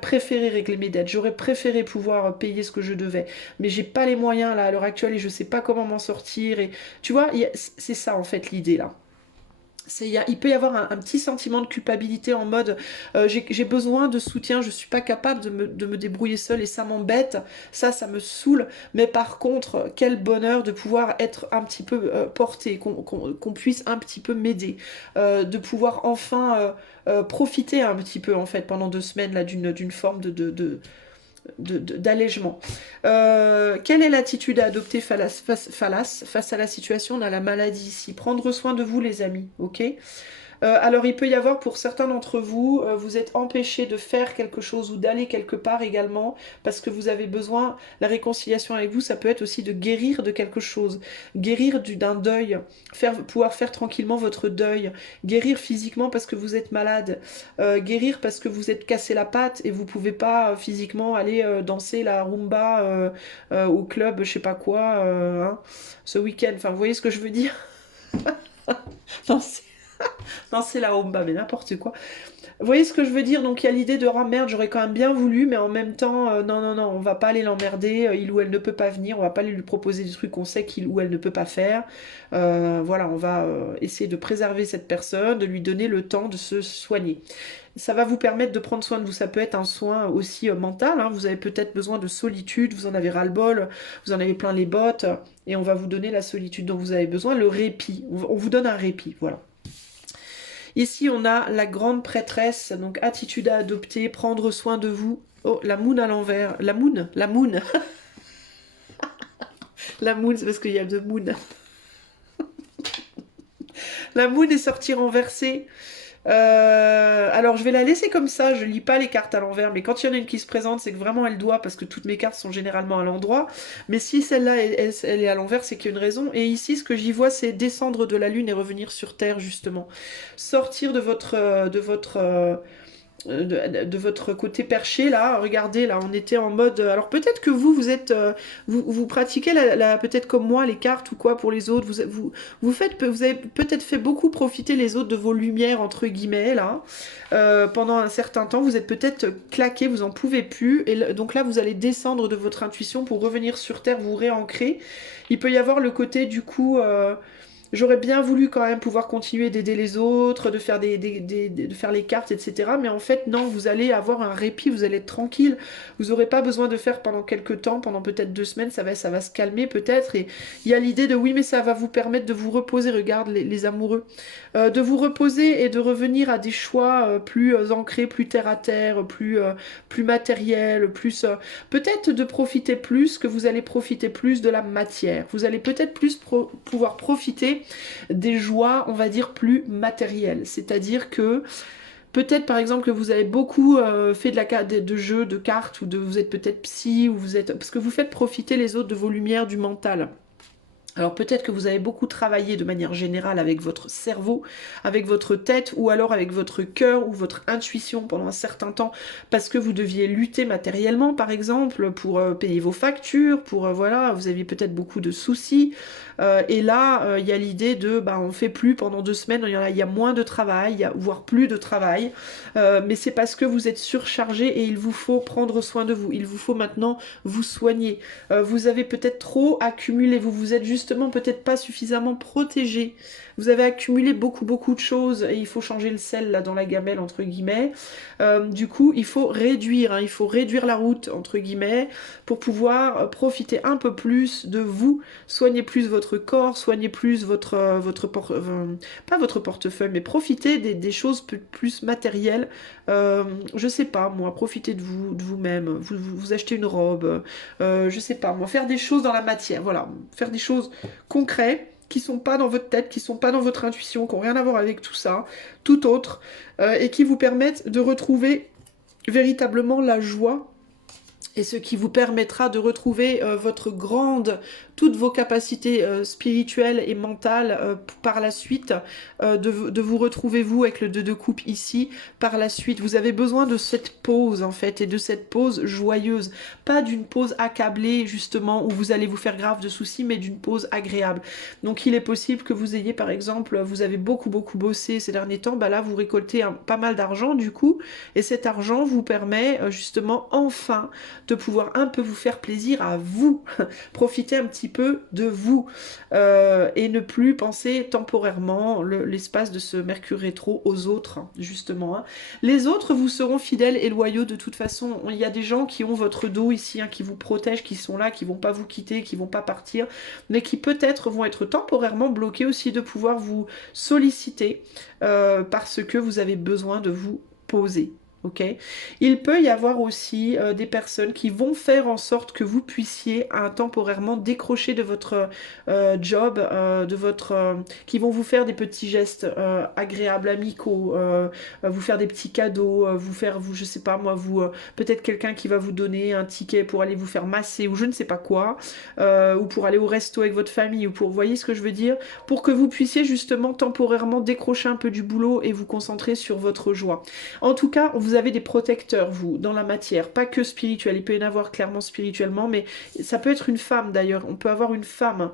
préféré régler mes dettes, j'aurais préféré pouvoir payer ce que je devais, mais j'ai pas les moyens là à l'heure actuelle et je sais pas comment m'en sortir. Et tu vois, c'est ça en fait l'idée là. Il peut y avoir un petit sentiment de culpabilité en mode j'ai besoin de soutien, je suis pas capable de me débrouiller seule et ça m'embête, ça me saoule, mais par contre, quel bonheur de pouvoir être un petit peu porté, qu'on puisse un petit peu m'aider, de pouvoir enfin profiter un petit peu en fait pendant 2 semaines là d'une forme d'allègement. Quelle est l'attitude à adopter face à la situation? On a la maladie ici. Prendre soin de vous, les amis, ok? Alors il peut y avoir pour certains d'entre vous, vous êtes empêchés de faire quelque chose ou d'aller quelque part également parce que vous avez besoin, la réconciliation avec vous, ça peut être aussi de guérir de quelque chose, guérir d'un deuil, pouvoir faire tranquillement votre deuil, guérir physiquement parce que vous êtes malade, guérir parce que vous êtes cassé la patte et vous pouvez pas physiquement aller danser la rumba au club, je sais pas quoi, hein, ce week-end, enfin vous voyez ce que je veux dire? Non, non, c'est la Homba, mais n'importe quoi. Vous voyez ce que je veux dire? Donc il y a l'idée de ah merde, j'aurais quand même bien voulu, mais en même temps, non, non, non, on va pas aller l'emmerder, il ou elle ne peut pas venir, on va pas aller lui proposer des trucs qu'on sait qu'il ou elle ne peut pas faire. Voilà, on va essayer de préserver cette personne, de lui donner le temps de se soigner. Ça va vous permettre de prendre soin de vous. Ça peut être un soin aussi mental, hein. Vous avez peut-être besoin de solitude, vous en avez ras-le-bol, vous en avez plein les bottes, et on va vous donner la solitude dont vous avez besoin, le répit. On vous donne un répit, voilà. Ici, on a la grande prêtresse, donc attitude à adopter, prendre soin de vous. Oh, la moon à l'envers. La moon. La moon, c'est parce qu'il y a deux moon. La moon est sortie renversée. Alors je vais la laisser comme ça, je lis pas les cartes à l'envers, mais quand il y en a une qui se présente, c'est que vraiment elle doit, parce que toutes mes cartes sont généralement à l'endroit. Mais si celle-là, elle est à l'envers, c'est qu'il y a une raison. Et ici, ce que j'y vois, c'est descendre de la lune et revenir sur Terre, justement. Sortir de votre côté perché là, regardez là, on était en mode. Alors peut-être que vous êtes, vous pratiquez peut-être comme moi les cartes ou quoi pour les autres. Vous avez peut-être fait beaucoup profiter les autres de vos lumières entre guillemets là pendant un certain temps. Vous êtes peut-être claqué, vous en pouvez plus, et donc là vous allez descendre de votre intuition pour revenir sur terre, vous réancrer. Il peut y avoir le côté du coup. J'aurais bien voulu quand même pouvoir continuer d'aider les autres, de faire de faire les cartes, etc. Mais en fait, non, vous allez avoir un répit, vous allez être tranquille. Vous n'aurez pas besoin de faire pendant quelques temps, pendant peut-être 2 semaines, ça va se calmer peut-être. Et il y a l'idée de oui, mais ça va vous permettre de vous reposer. Regarde les amoureux. De vous reposer et de revenir à des choix plus ancrés, plus terre à terre, plus matériels, plus peut-être de profiter plus, que vous allez profiter plus de la matière. Vous allez peut-être plus pouvoir profiter des joies, on va dire, plus matérielles. C'est-à-dire que peut-être par exemple que vous avez beaucoup fait de jeux, de cartes, ou vous êtes peut-être psy, ou vous êtes. Parce que vous faites profiter les autres de vos lumières du mental. Alors peut-être que vous avez beaucoup travaillé de manière générale avec votre cerveau, avec votre tête, ou alors avec votre cœur ou votre intuition pendant un certain temps, parce que vous deviez lutter matériellement par exemple pour payer vos factures, pour voilà, vous aviez peut-être beaucoup de soucis. Et là, il y a l'idée de, bah, on fait plus pendant 2 semaines, il y a moins de travail, voire plus de travail, mais c'est parce que vous êtes surchargé et il vous faut prendre soin de vous, il vous faut maintenant vous soigner. Vous avez peut-être trop accumulé, vous vous êtes justement peut-être pas suffisamment protégé. Vous avez accumulé beaucoup beaucoup de choses et il faut changer le sel là dans la gamelle entre guillemets. Du coup, il faut réduire, hein, il faut réduire la route entre guillemets pour pouvoir profiter un peu plus de vous, soigner plus votre corps, soigner plus pas votre portefeuille, mais profiter des choses plus matérielles. Je sais pas moi, profiter de vous, de vous-même, vous achetez une robe, je sais pas moi, faire des choses dans la matière, voilà, faire des choses concrètes qui sont pas dans votre tête, qui sont pas dans votre intuition, qui n'ont rien à voir avec tout ça, tout autre, et qui vous permettent de retrouver véritablement la joie et ce qui vous permettra de retrouver toutes vos capacités spirituelles et mentales par la suite, de vous retrouver vous avec le 2 de coupe ici, par la suite. Vous avez besoin de cette pause en fait, et de cette pause joyeuse, pas d'une pause accablée justement, où vous allez vous faire grave de soucis, mais d'une pause agréable. Donc il est possible que vous ayez par exemple, vous avez beaucoup bossé ces derniers temps, bah là vous récoltez pas mal d'argent du coup, et cet argent vous permet justement enfin de pouvoir un peu vous faire plaisir à vous, profiter un petit peu de vous, et ne plus penser temporairement l'espace de ce Mercure rétro aux autres, justement. Hein. Les autres vous seront fidèles et loyaux de toute façon. Il y a des gens qui ont votre dos ici, hein, qui vous protègent, qui sont là, qui vont pas vous quitter, qui vont pas partir, mais qui peut-être vont être temporairement bloqués aussi de pouvoir vous solliciter parce que vous avez besoin de vous poser. ok? Il peut y avoir aussi des personnes qui vont faire en sorte que vous puissiez temporairement décrocher de votre job, qui vont vous faire des petits gestes agréables, amicaux, vous faire des petits cadeaux, je sais pas moi, peut-être quelqu'un qui va vous donner un ticket pour aller vous faire masser ou je ne sais pas quoi, ou pour aller au resto avec votre famille, ou vous voyez ce que je veux dire, pour que vous puissiez justement temporairement décrocher un peu du boulot et vous concentrer sur votre joie. En tout cas, vous avez des protecteurs, vous, dans la matière, pas que spirituel, il peut y en avoir clairement spirituellement, mais ça peut être une femme d'ailleurs, on peut avoir une femme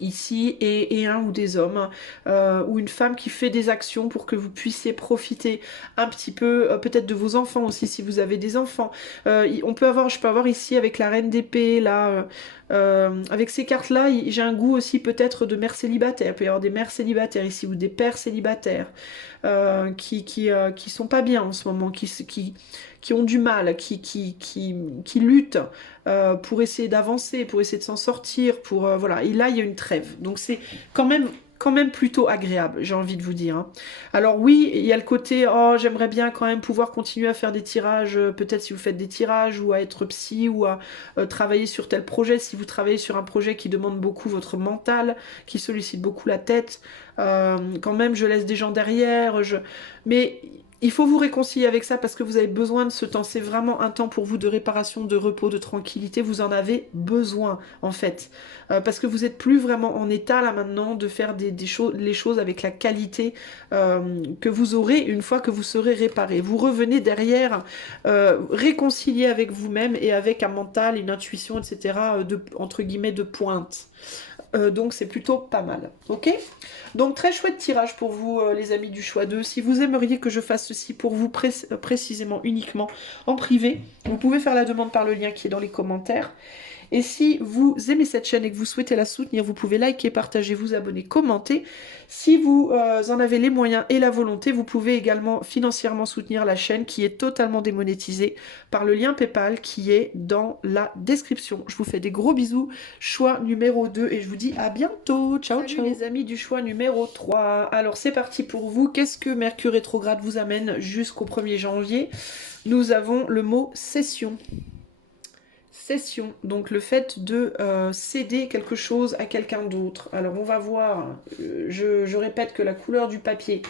ici et un ou des hommes ou une femme qui fait des actions pour que vous puissiez profiter un petit peu peut-être de vos enfants aussi si vous avez des enfants. Je peux avoir ici avec la reine d'épée là avec ces cartes là j'ai un goût aussi peut-être de mère célibataire. Il peut y avoir des mères célibataires ici ou des pères célibataires qui sont pas bien en ce moment, qui ont du mal, qui luttent pour essayer d'avancer, pour essayer de s'en sortir, voilà. Et là, il y a une trêve. Donc c'est quand même plutôt agréable, j'ai envie de vous dire. Hein. Alors oui, il y a le côté, oh, j'aimerais bien quand même pouvoir continuer à faire des tirages, peut-être si vous faites des tirages, ou à être psy, ou à travailler sur tel projet, si vous travaillez sur un projet qui demande beaucoup votre mental, qui sollicite beaucoup la tête, quand même je laisse des gens derrière, mais il faut vous réconcilier avec ça parce que vous avez besoin de ce temps. C'est vraiment un temps pour vous de réparation, de repos, de tranquillité. Vous en avez besoin en fait. Parce que vous n'êtes plus vraiment en état là maintenant de faire les choses avec la qualité que vous aurez une fois que vous serez réparé. Vous revenez derrière réconcilier avec vous-même et avec un mental, une intuition, etc. Entre guillemets de pointe. Donc c'est plutôt pas mal, ok? Donc très chouette tirage pour vous les amis du choix 2. Si vous aimeriez que je fasse ceci pour vous précisément, uniquement en privé, vous pouvez faire la demande par le lien qui est dans les commentaires. Et si vous aimez cette chaîne et que vous souhaitez la soutenir, vous pouvez liker, partager, vous abonner, commenter. Si vous en avez les moyens et la volonté, vous pouvez également financièrement soutenir la chaîne qui est totalement démonétisée par le lien PayPal qui est dans la description. Je vous fais des gros bisous. Choix numéro 2 et je vous dis à bientôt. Ciao, ciao les amis du choix numéro 3. Alors c'est parti pour vous. Qu'est-ce que Mercure rétrograde vous amène jusqu'au 1er janvier? Nous avons le mot cession. Cession, donc le fait de céder quelque chose à quelqu'un d'autre. Alors on va voir, je répète que la couleur du papier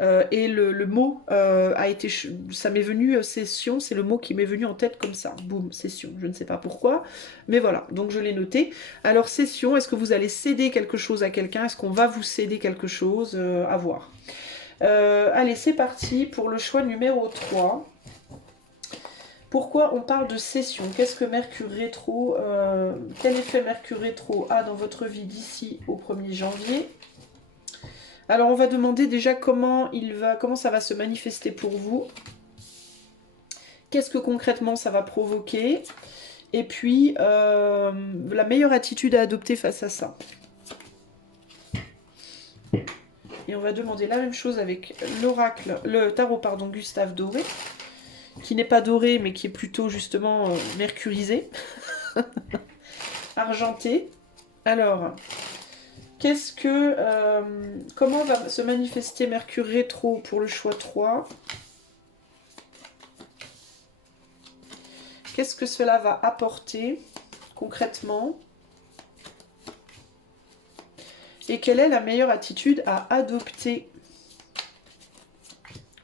et le mot a été, ça m'est venu, cession, c'est le mot qui m'est venu en tête comme ça, boum, cession, je ne sais pas pourquoi, mais voilà, donc je l'ai noté. Alors cession, est-ce que vous allez céder quelque chose à quelqu'un? Est-ce qu'on va vous céder quelque chose? À voir. Allez, c'est parti pour le choix numéro 3. Pourquoi on parle de cession? Qu'est-ce que Mercure rétro, quel effet Mercure rétro a dans votre vie d'ici au 1er janvier? Alors on va demander déjà comment ça va se manifester pour vous. Qu'est-ce que concrètement ça va provoquer? Et puis la meilleure attitude à adopter face à ça. Et on va demander la même chose avec l'oracle, le tarot pardon, Gustave Doré. Qui n'est pas doré, mais qui est plutôt justement mercurisé, argenté. Alors, comment va se manifester Mercure rétro pour le choix 3? Qu'est-ce que cela va apporter concrètement? Et quelle est la meilleure attitude à adopter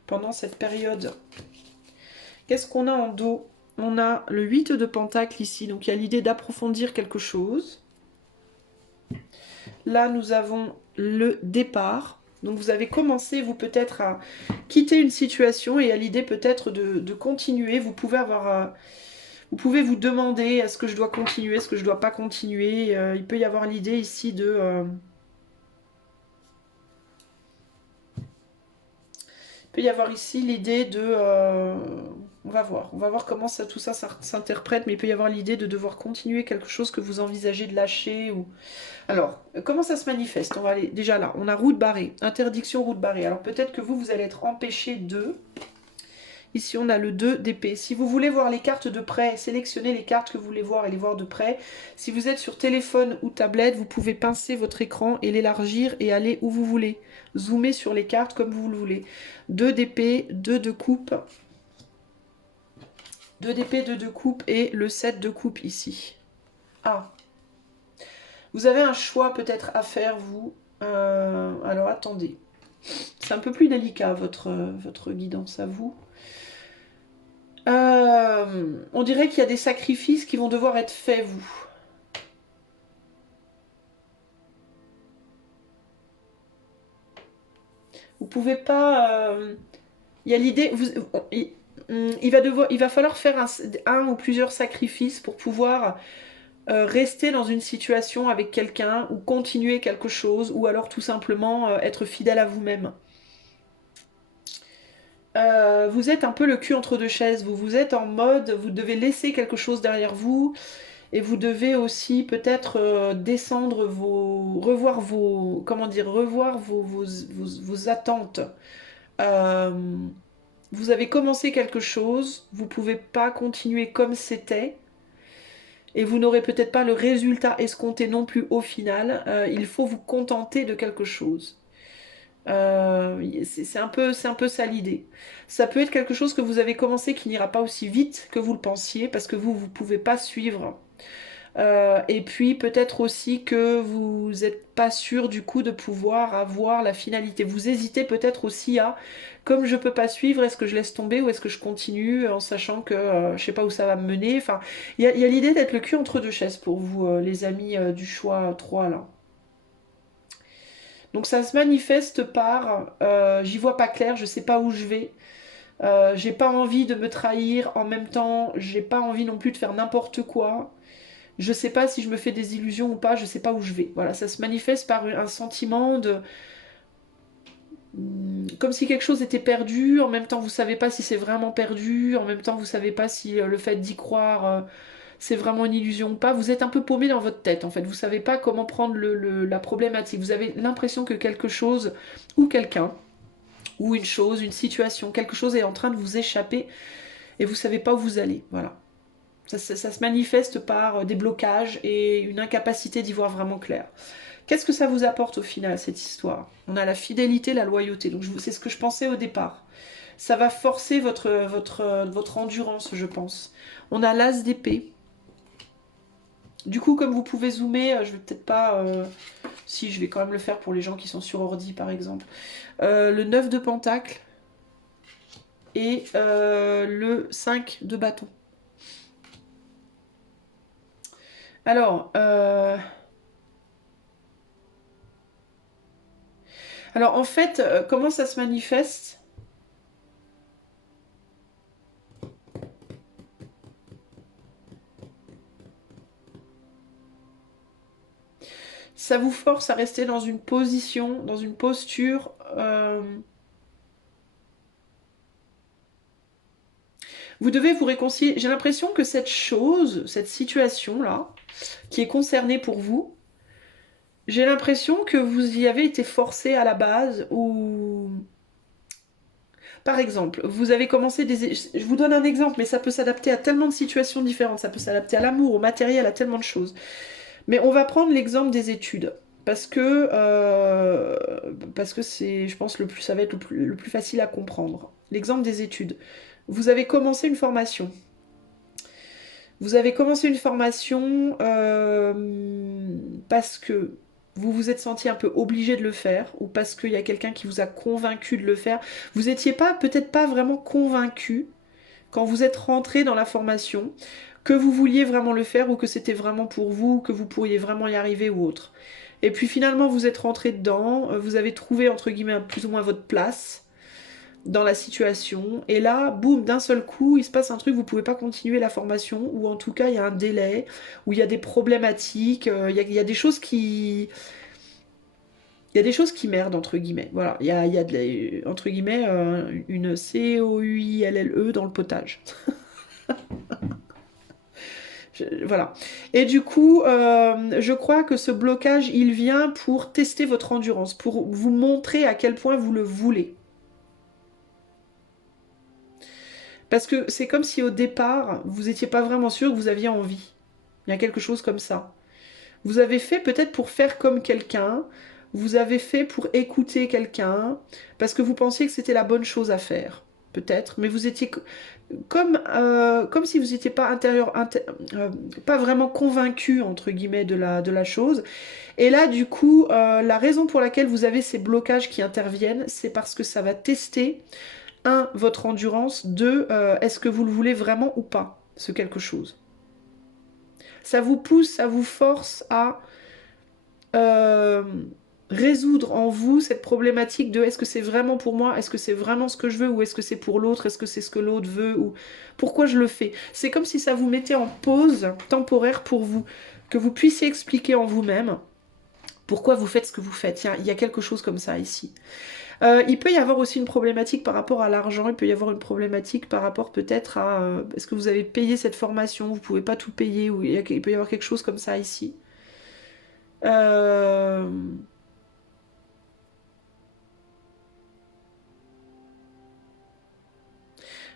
pendant cette période? Qu'est-ce qu'on a en dos? On a le 8 de Pentacle ici, donc il y a l'idée d'approfondir quelque chose. Là, nous avons le départ. Donc vous avez commencé, vous peut-être, à quitter une situation et à l'idée peut-être de continuer. Vous pouvez vous demander, est-ce que je dois continuer, est-ce que je ne dois pas continuer? Il peut y avoir l'idée ici de... il peut y avoir ici l'idée de... on va voir comment tout ça s'interprète, mais il peut y avoir l'idée de devoir continuer quelque chose que vous envisagez de lâcher. Alors, comment ça se manifeste? On va aller déjà là, on a route barrée, interdiction route barrée. Alors peut-être que vous allez être empêché de... Ici, on a le 2 d'épée. Si vous voulez voir les cartes de près, sélectionnez les cartes que vous voulez voir et les voir de près. Si vous êtes sur téléphone ou tablette, vous pouvez pincer votre écran et l'élargir et aller où vous voulez. Zoomer sur les cartes comme vous le voulez. 2 d'épée, 2 de coupe, 2 d'épée, 2 de coupe et le 7 de coupe ici. Ah. Vous avez un choix peut-être à faire, vous. Alors, attendez. C'est un peu plus délicat, votre guidance à vous. On dirait qu'il y a des sacrifices qui vont devoir être faits, vous. Vous pouvez pas... Il y a l'idée... il va falloir faire un ou plusieurs sacrifices pour pouvoir rester dans une situation avec quelqu'un ou continuer quelque chose ou alors tout simplement être fidèle à vous-même. Vous êtes un peu le cul entre deux chaises, vous êtes en mode, vous devez laisser quelque chose derrière vous et vous devez aussi peut-être descendre revoir vos, comment dire, revoir vos attentes. Euh, vous avez commencé quelque chose, vous pouvez pas continuer comme c'était et vous n'aurez peut-être pas le résultat escompté non plus au final. Il faut vous contenter de quelque chose. C'est un peu ça l'idée. Ça peut être quelque chose que vous avez commencé qui n'ira pas aussi vite que vous le pensiez parce que vous pouvez pas suivre. Et puis peut-être aussi que vous n'êtes pas sûr du coup de pouvoir avoir la finalité. Vous hésitez peut-être aussi à, comme je peux pas suivre, est-ce que je laisse tomber ou est-ce que je continue en sachant que je sais pas où ça va me mener. Enfin, il y a l'idée d'être le cul entre deux chaises pour vous, les amis du choix 3 là. Donc ça se manifeste par j'y vois pas clair, je sais pas où je vais. J'ai pas envie de me trahir en même temps, j'ai pas envie non plus de faire n'importe quoi. Je sais pas si je me fais des illusions ou pas, je sais pas où je vais. Voilà, ça se manifeste par un sentiment de comme si quelque chose était perdu, en même temps vous savez pas si c'est vraiment perdu, en même temps vous savez pas si le fait d'y croire c'est vraiment une illusion ou pas. Vous êtes un peu paumé dans votre tête en fait, vous savez pas comment prendre la problématique. Vous avez l'impression que quelque chose ou quelqu'un ou une chose, une situation, quelque chose est en train de vous échapper et vous savez pas où vous allez. Voilà. Ça se manifeste par des blocages et une incapacité d'y voir vraiment clair. Qu'est-ce que ça vous apporte au final, cette histoire? On a la fidélité, la loyauté. Donc c'est ce que je pensais au départ. Ça va forcer votre endurance, je pense. On a l'as d'épée. Du coup, comme vous pouvez zoomer, je vais peut-être pas... Si, je vais quand même le faire pour les gens qui sont sur ordi, par exemple. Le 9 de pentacle et le 5 de bâton. Alors, en fait, comment ça se manifeste? Ça vous force à rester dans une position, dans une posture. Vous devez vous réconcilier. J'ai l'impression que cette chose, cette situation-là, qui est concernée pour vous, j'ai l'impression que vous y avez été forcé à la base ou... Par exemple, vous avez commencé des... Je vous donne un exemple, mais ça peut s'adapter à tellement de situations différentes. Ça peut s'adapter à l'amour, au matériel, à tellement de choses. Mais on va prendre l'exemple des études. Parce que c'est, je pense, ça va être le plus facile à comprendre. L'exemple des études. Vous avez commencé une formation. Vous avez commencé une formation parce que vous vous êtes senti un peu obligé de le faire ou parce qu'il y a quelqu'un qui vous a convaincu de le faire. Vous n'étiez pas, peut-être pas vraiment convaincu quand vous êtes rentré dans la formation que vous vouliez vraiment le faire ou que c'était vraiment pour vous, que vous pourriez vraiment y arriver ou autre. Et puis finalement vous êtes rentré dedans, vous avez trouvé entre guillemets plus ou moins votre place dans la situation. Et là, boum, d'un seul coup, il se passe un truc, vous pouvez pas continuer la formation, ou en tout cas, il y a un délai, ou il y a des problématiques, il y a des choses qui... Il y a des choses qui merdent, entre guillemets. Voilà, il y a entre guillemets, une COUILLE dans le potage. Voilà. Et du coup, je crois que ce blocage, il vient pour tester votre endurance, pour vous montrer à quel point vous le voulez. Parce que c'est comme si au départ, vous n'étiez pas vraiment sûr que vous aviez envie. Il y a quelque chose comme ça. Vous avez fait peut-être pour faire comme quelqu'un, vous avez fait pour écouter quelqu'un, parce que vous pensiez que c'était la bonne chose à faire. peut-être, mais vous étiez comme si vous n'étiez pas pas vraiment convaincu, entre guillemets, de la chose. Et là, du coup, la raison pour laquelle vous avez ces blocages qui interviennent, c'est parce que ça va tester, un, votre endurance, deux, est-ce que vous le voulez vraiment ou pas, ce quelque chose. Ça vous pousse, ça vous force à euh, résoudre en vous cette problématique de est-ce que c'est vraiment pour moi, est-ce que c'est vraiment ce que je veux, ou est-ce que c'est pour l'autre, est-ce que c'est ce que l'autre veut, ou pourquoi je le fais. C'est comme si ça vous mettait en pause temporaire pour vous, que vous puissiez expliquer en vous-même pourquoi vous faites ce que vous faites. Il y a quelque chose comme ça ici. Il peut y avoir aussi une problématique par rapport à l'argent, il peut y avoir une problématique par rapport peut-être à est-ce que vous avez payé cette formation, vous pouvez pas tout payer, ou il peut y avoir quelque chose comme ça ici. Euh...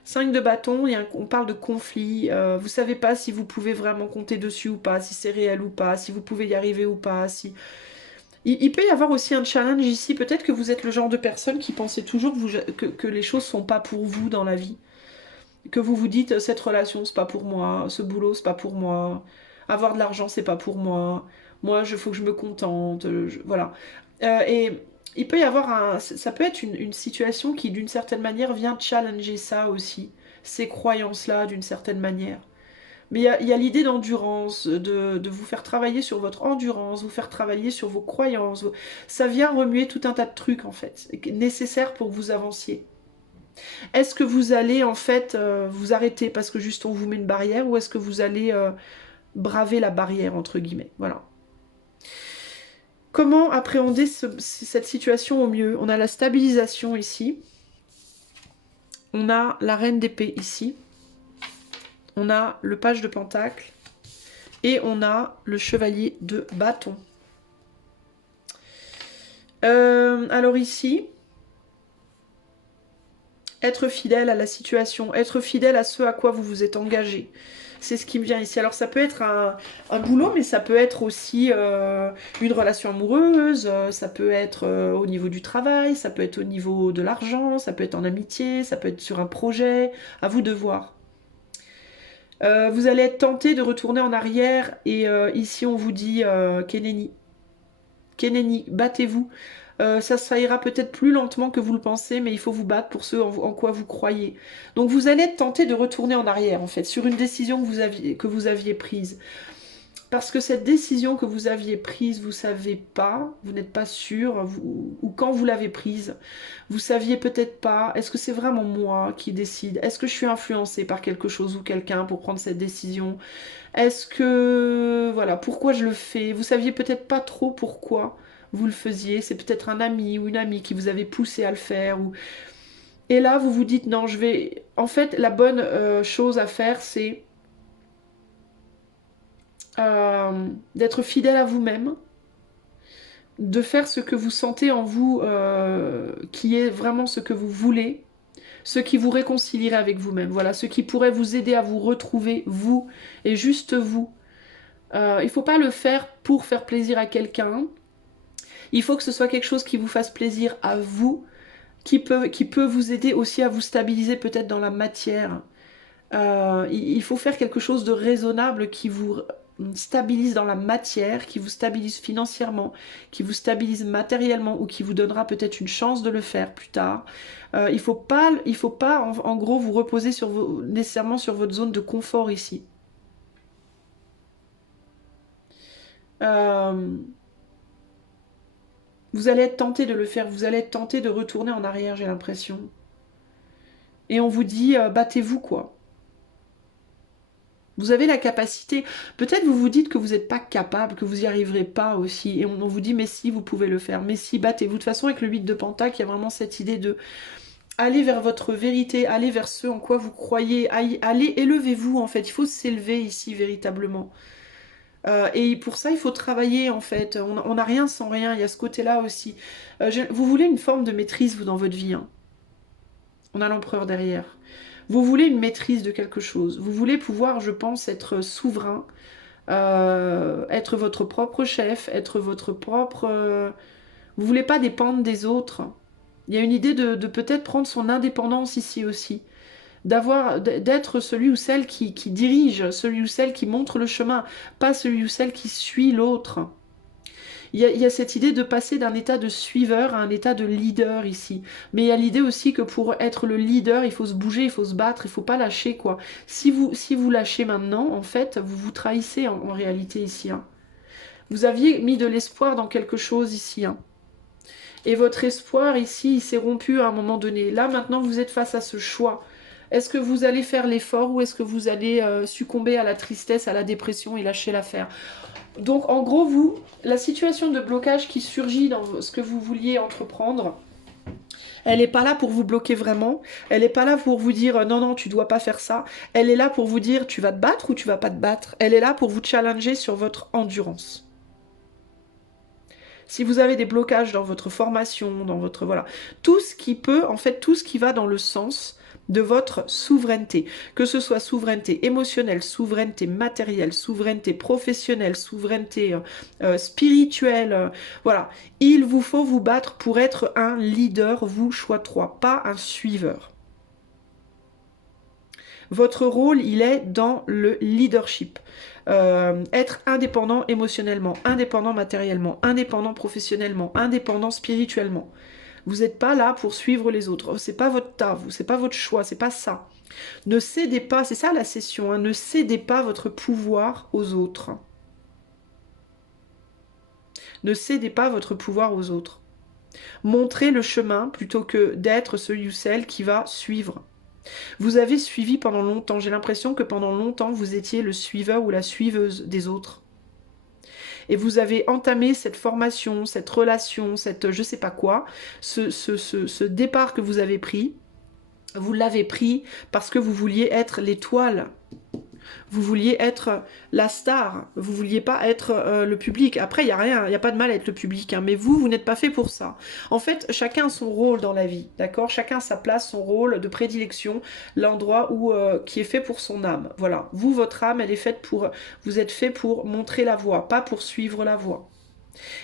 5 de bâton, on parle de conflit, vous savez pas si vous pouvez vraiment compter dessus ou pas, si c'est réel ou pas, si vous pouvez y arriver ou pas, si... Il peut y avoir aussi un challenge ici, peut-être que vous êtes le genre de personne qui pensait toujours que les choses sont pas pour vous dans la vie. Que vous vous dites, cette relation c'est pas pour moi, ce boulot c'est pas pour moi, avoir de l'argent c'est pas pour moi, moi il faut que je me contente, voilà. Et il peut y avoir ça peut être une situation qui d'une certaine manière vient challenger ça aussi, ces croyances-là d'une certaine manière. Mais il y a l'idée d'endurance, de vous faire travailler sur votre endurance, vous faire travailler sur vos croyances. Ça vient remuer tout un tas de trucs en fait, nécessaires pour que vous avanciez. Est-ce que vous allez en fait vous arrêter parce que juste on vous met une barrière, ou est-ce que vous allez braver la barrière entre guillemets? Voilà. Comment appréhender cette situation au mieux? On a la stabilisation ici. On a la reine d'épée ici. On a le page de pentacle. Et on a le chevalier de bâton. Alors ici, être fidèle à la situation, être fidèle à ce à quoi vous vous êtes engagé. C'est ce qui me vient ici. Alors ça peut être un boulot, mais ça peut être aussi une relation amoureuse, ça peut être au niveau du travail, ça peut être au niveau de l'argent, ça peut être en amitié, ça peut être sur un projet, à vous de voir. Vous allez être tenté de retourner en arrière, et ici on vous dit Keneni. Keneni, battez-vous. Ça ira peut-être plus lentement que vous le pensez, mais il faut vous battre pour ce en quoi vous croyez. Donc vous allez être tenté de retourner en arrière, en fait, sur une décision que vous aviez prise. Parce que cette décision que vous aviez prise, vous savez pas, vous n'êtes pas sûr, ou quand vous l'avez prise, vous saviez peut-être pas, est-ce que c'est vraiment moi qui décide? Est-ce que je suis influencée par quelque chose ou quelqu'un pour prendre cette décision? Est-ce que, voilà, pourquoi je le fais? Vous saviez peut-être pas trop pourquoi vous le faisiez. C'est peut-être un ami ou une amie qui vous avait poussé à le faire. Et là, vous vous dites, non, je vais... En fait, la bonne chose à faire, c'est d'être fidèle à vous-même, de faire ce que vous sentez en vous, qui est vraiment ce que vous voulez, ce qui vous réconcilierait avec vous-même. Voilà, ce qui pourrait vous aider à vous retrouver, vous, et juste vous. Il ne faut pas le faire pour faire plaisir à quelqu'un. Il faut que ce soit quelque chose qui vous fasse plaisir à vous, qui peut vous aider aussi à vous stabiliser peut-être dans la matière. Il faut faire quelque chose de raisonnable qui vous stabilise dans la matière, qui vous stabilise financièrement, qui vous stabilise matériellement, ou qui vous donnera peut-être une chance de le faire plus tard. Il faut pas en gros vous reposer nécessairement sur votre zone de confort ici. Euh, Vous allez être tenté de le faire, vous allez être tenté de retourner en arrière, j'ai l'impression. Et on vous dit, battez-vous quoi. Vous avez la capacité, peut-être vous vous dites que vous n'êtes pas capable, que vous n'y arriverez pas aussi, et on vous dit, mais si, vous pouvez le faire, mais si, battez-vous. De toute façon, avec le 8 de Pentacle, il y a vraiment cette idée de aller vers votre vérité, aller vers ce en quoi vous croyez, allez, élevez-vous en fait, il faut s'élever ici véritablement. Et pour ça, il faut travailler en fait. On n'a rien sans rien. Il y a ce côté-là aussi. Vous voulez une forme de maîtrise, vous, dans votre vie. Hein. On a l'empereur derrière. Vous voulez une maîtrise de quelque chose. Vous voulez pouvoir, je pense, être souverain, être votre propre chef, être votre propre... Vous voulez pas dépendre des autres. Il y a une idée de peut-être prendre son indépendance ici aussi. D'être celui ou celle qui dirige, celui ou celle qui montre le chemin, pas celui ou celle qui suit l'autre. Il y a cette idée de passer d'un état de suiveur à un état de leader ici. Mais il y a l'idée aussi que pour être le leader, il faut se bouger, il faut se battre, il faut pas lâcher quoi. Si vous lâchez maintenant, en fait, vous vous trahissez en réalité ici. Hein. Vous aviez mis de l'espoir dans quelque chose ici. Hein. Et votre espoir ici, il s'est rompu à un moment donné. Là, maintenant, vous êtes face à ce choix. Est-ce que vous allez faire l'effort ou est-ce que vous allez succomber à la tristesse, à la dépression et lâcher l'affaire? Donc, en gros, vous, la situation de blocage qui surgit dans ce que vous vouliez entreprendre, elle n'est pas là pour vous bloquer vraiment. Elle n'est pas là pour vous dire non, non, tu dois pas faire ça. Elle est là pour vous dire tu vas te battre ou tu vas pas te battre. Elle est là pour vous challenger sur votre endurance. Si vous avez des blocages dans votre formation, dans votre... Voilà. Tout ce qui peut, en fait, tout ce qui va dans le sens de votre souveraineté. Que ce soit souveraineté émotionnelle, souveraineté matérielle, souveraineté professionnelle, souveraineté spirituelle. Voilà. Il vous faut vous battre pour être un leader, vous, choix 3, pas un suiveur. Votre rôle, il est dans le leadership. Être indépendant émotionnellement, indépendant matériellement, indépendant professionnellement, indépendant spirituellement. Vous n'êtes pas là pour suivre les autres. C'est pas votre tas, c'est pas votre choix, c'est pas ça. Ne cédez pas, c'est ça la session, hein, ne cédez pas votre pouvoir aux autres. Ne cédez pas votre pouvoir aux autres. Montrez le chemin plutôt que d'être celui ou celle qui va suivre. Vous avez suivi pendant longtemps. J'ai l'impression que pendant longtemps, vous étiez le suiveur ou la suiveuse des autres. Et vous avez entamé cette formation, cette relation, cette je sais pas quoi, ce départ que vous avez pris, vous l'avez pris parce que vous vouliez être l'étoile. Vous vouliez être la star, vous vouliez pas être le public. Après, il n'y a rien, il n'y a pas de mal à être le public, hein, mais vous n'êtes pas fait pour ça. En fait, chacun a son rôle dans la vie, d'accord? Chacun a sa place, son rôle de prédilection, l'endroit où qui est fait pour son âme. Voilà, vous, votre âme, elle est faite pour, vous êtes fait pour montrer la voie, pas pour suivre la voie.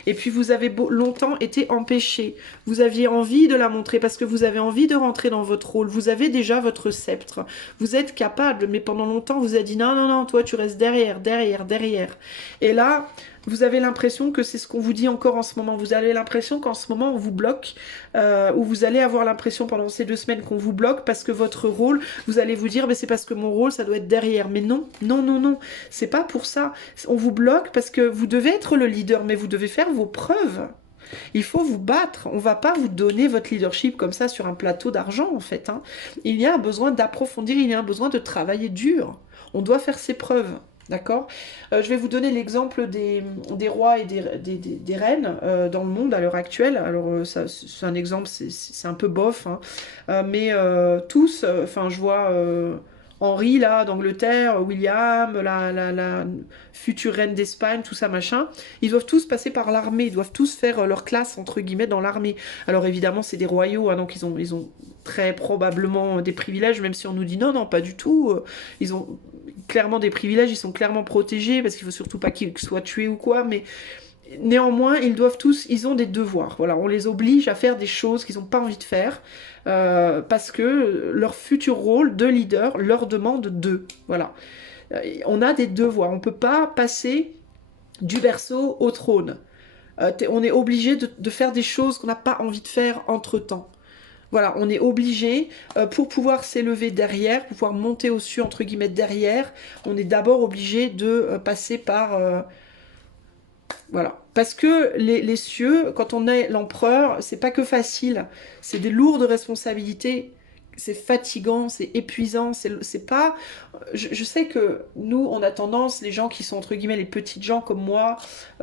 Et puis vous avez longtemps été empêché. Vous aviez envie de la montrer parce que vous avez envie de rentrer dans votre rôle. Vous avez déjà votre sceptre. Vous êtes capable, mais pendant longtemps vous avez dit non, non, non, toi tu restes derrière, derrière, derrière. Et là, vous avez l'impression que c'est ce qu'on vous dit encore en ce moment. Vous avez l'impression qu'en ce moment on vous bloque, ou vous allez avoir l'impression pendant ces 2 semaines qu'on vous bloque parce que votre rôle, vous allez vous dire, mais c'est parce que mon rôle ça doit être derrière. Mais non, non, non, non, c'est pas pour ça. On vous bloque parce que vous devez être le leader, mais vous devez faire vos preuves. Il faut vous battre. On va pas vous donner votre leadership comme ça sur un plateau d'argent en fait. Hein. Il y a un besoin d'approfondir, il y a un besoin de travailler dur. On doit faire ses preuves. D'accord. Je vais vous donner l'exemple des rois et des reines dans le monde à l'heure actuelle. Alors, c'est un exemple, c'est un peu bof, hein. Mais tous, enfin, je vois Henri, là, d'Angleterre, William, la future reine d'Espagne, tout ça, machin. Ils doivent tous passer par l'armée, ils doivent tous faire leur classe, entre guillemets, dans l'armée. Alors, évidemment, c'est des royaux, hein, donc ils ont très probablement des privilèges, même si on nous dit non, non, pas du tout. Ils ont clairement des privilèges, ils sont clairement protégés parce qu'il faut surtout pas qu'ils soient tués ou quoi, mais néanmoins, ils doivent tous, ils ont des devoirs. Voilà, on les oblige à faire des choses qu'ils n'ont pas envie de faire parce que leur futur rôle de leader leur demande d'eux. Voilà, on a des devoirs. On peut pas passer du berceau au trône. On est obligé de faire des choses qu'on n'a pas envie de faire entre temps. Voilà, on est obligé, pour pouvoir s'élever derrière, pour pouvoir monter au cieux, entre guillemets, derrière, on est d'abord obligé de passer par... voilà. Parce que les cieux, quand on est l'empereur, c'est pas que facile, c'est des lourdes responsabilités. C'est fatigant, c'est épuisant, c'est pas... Je sais que nous, on a tendance, les gens qui sont entre guillemets les petites gens comme moi,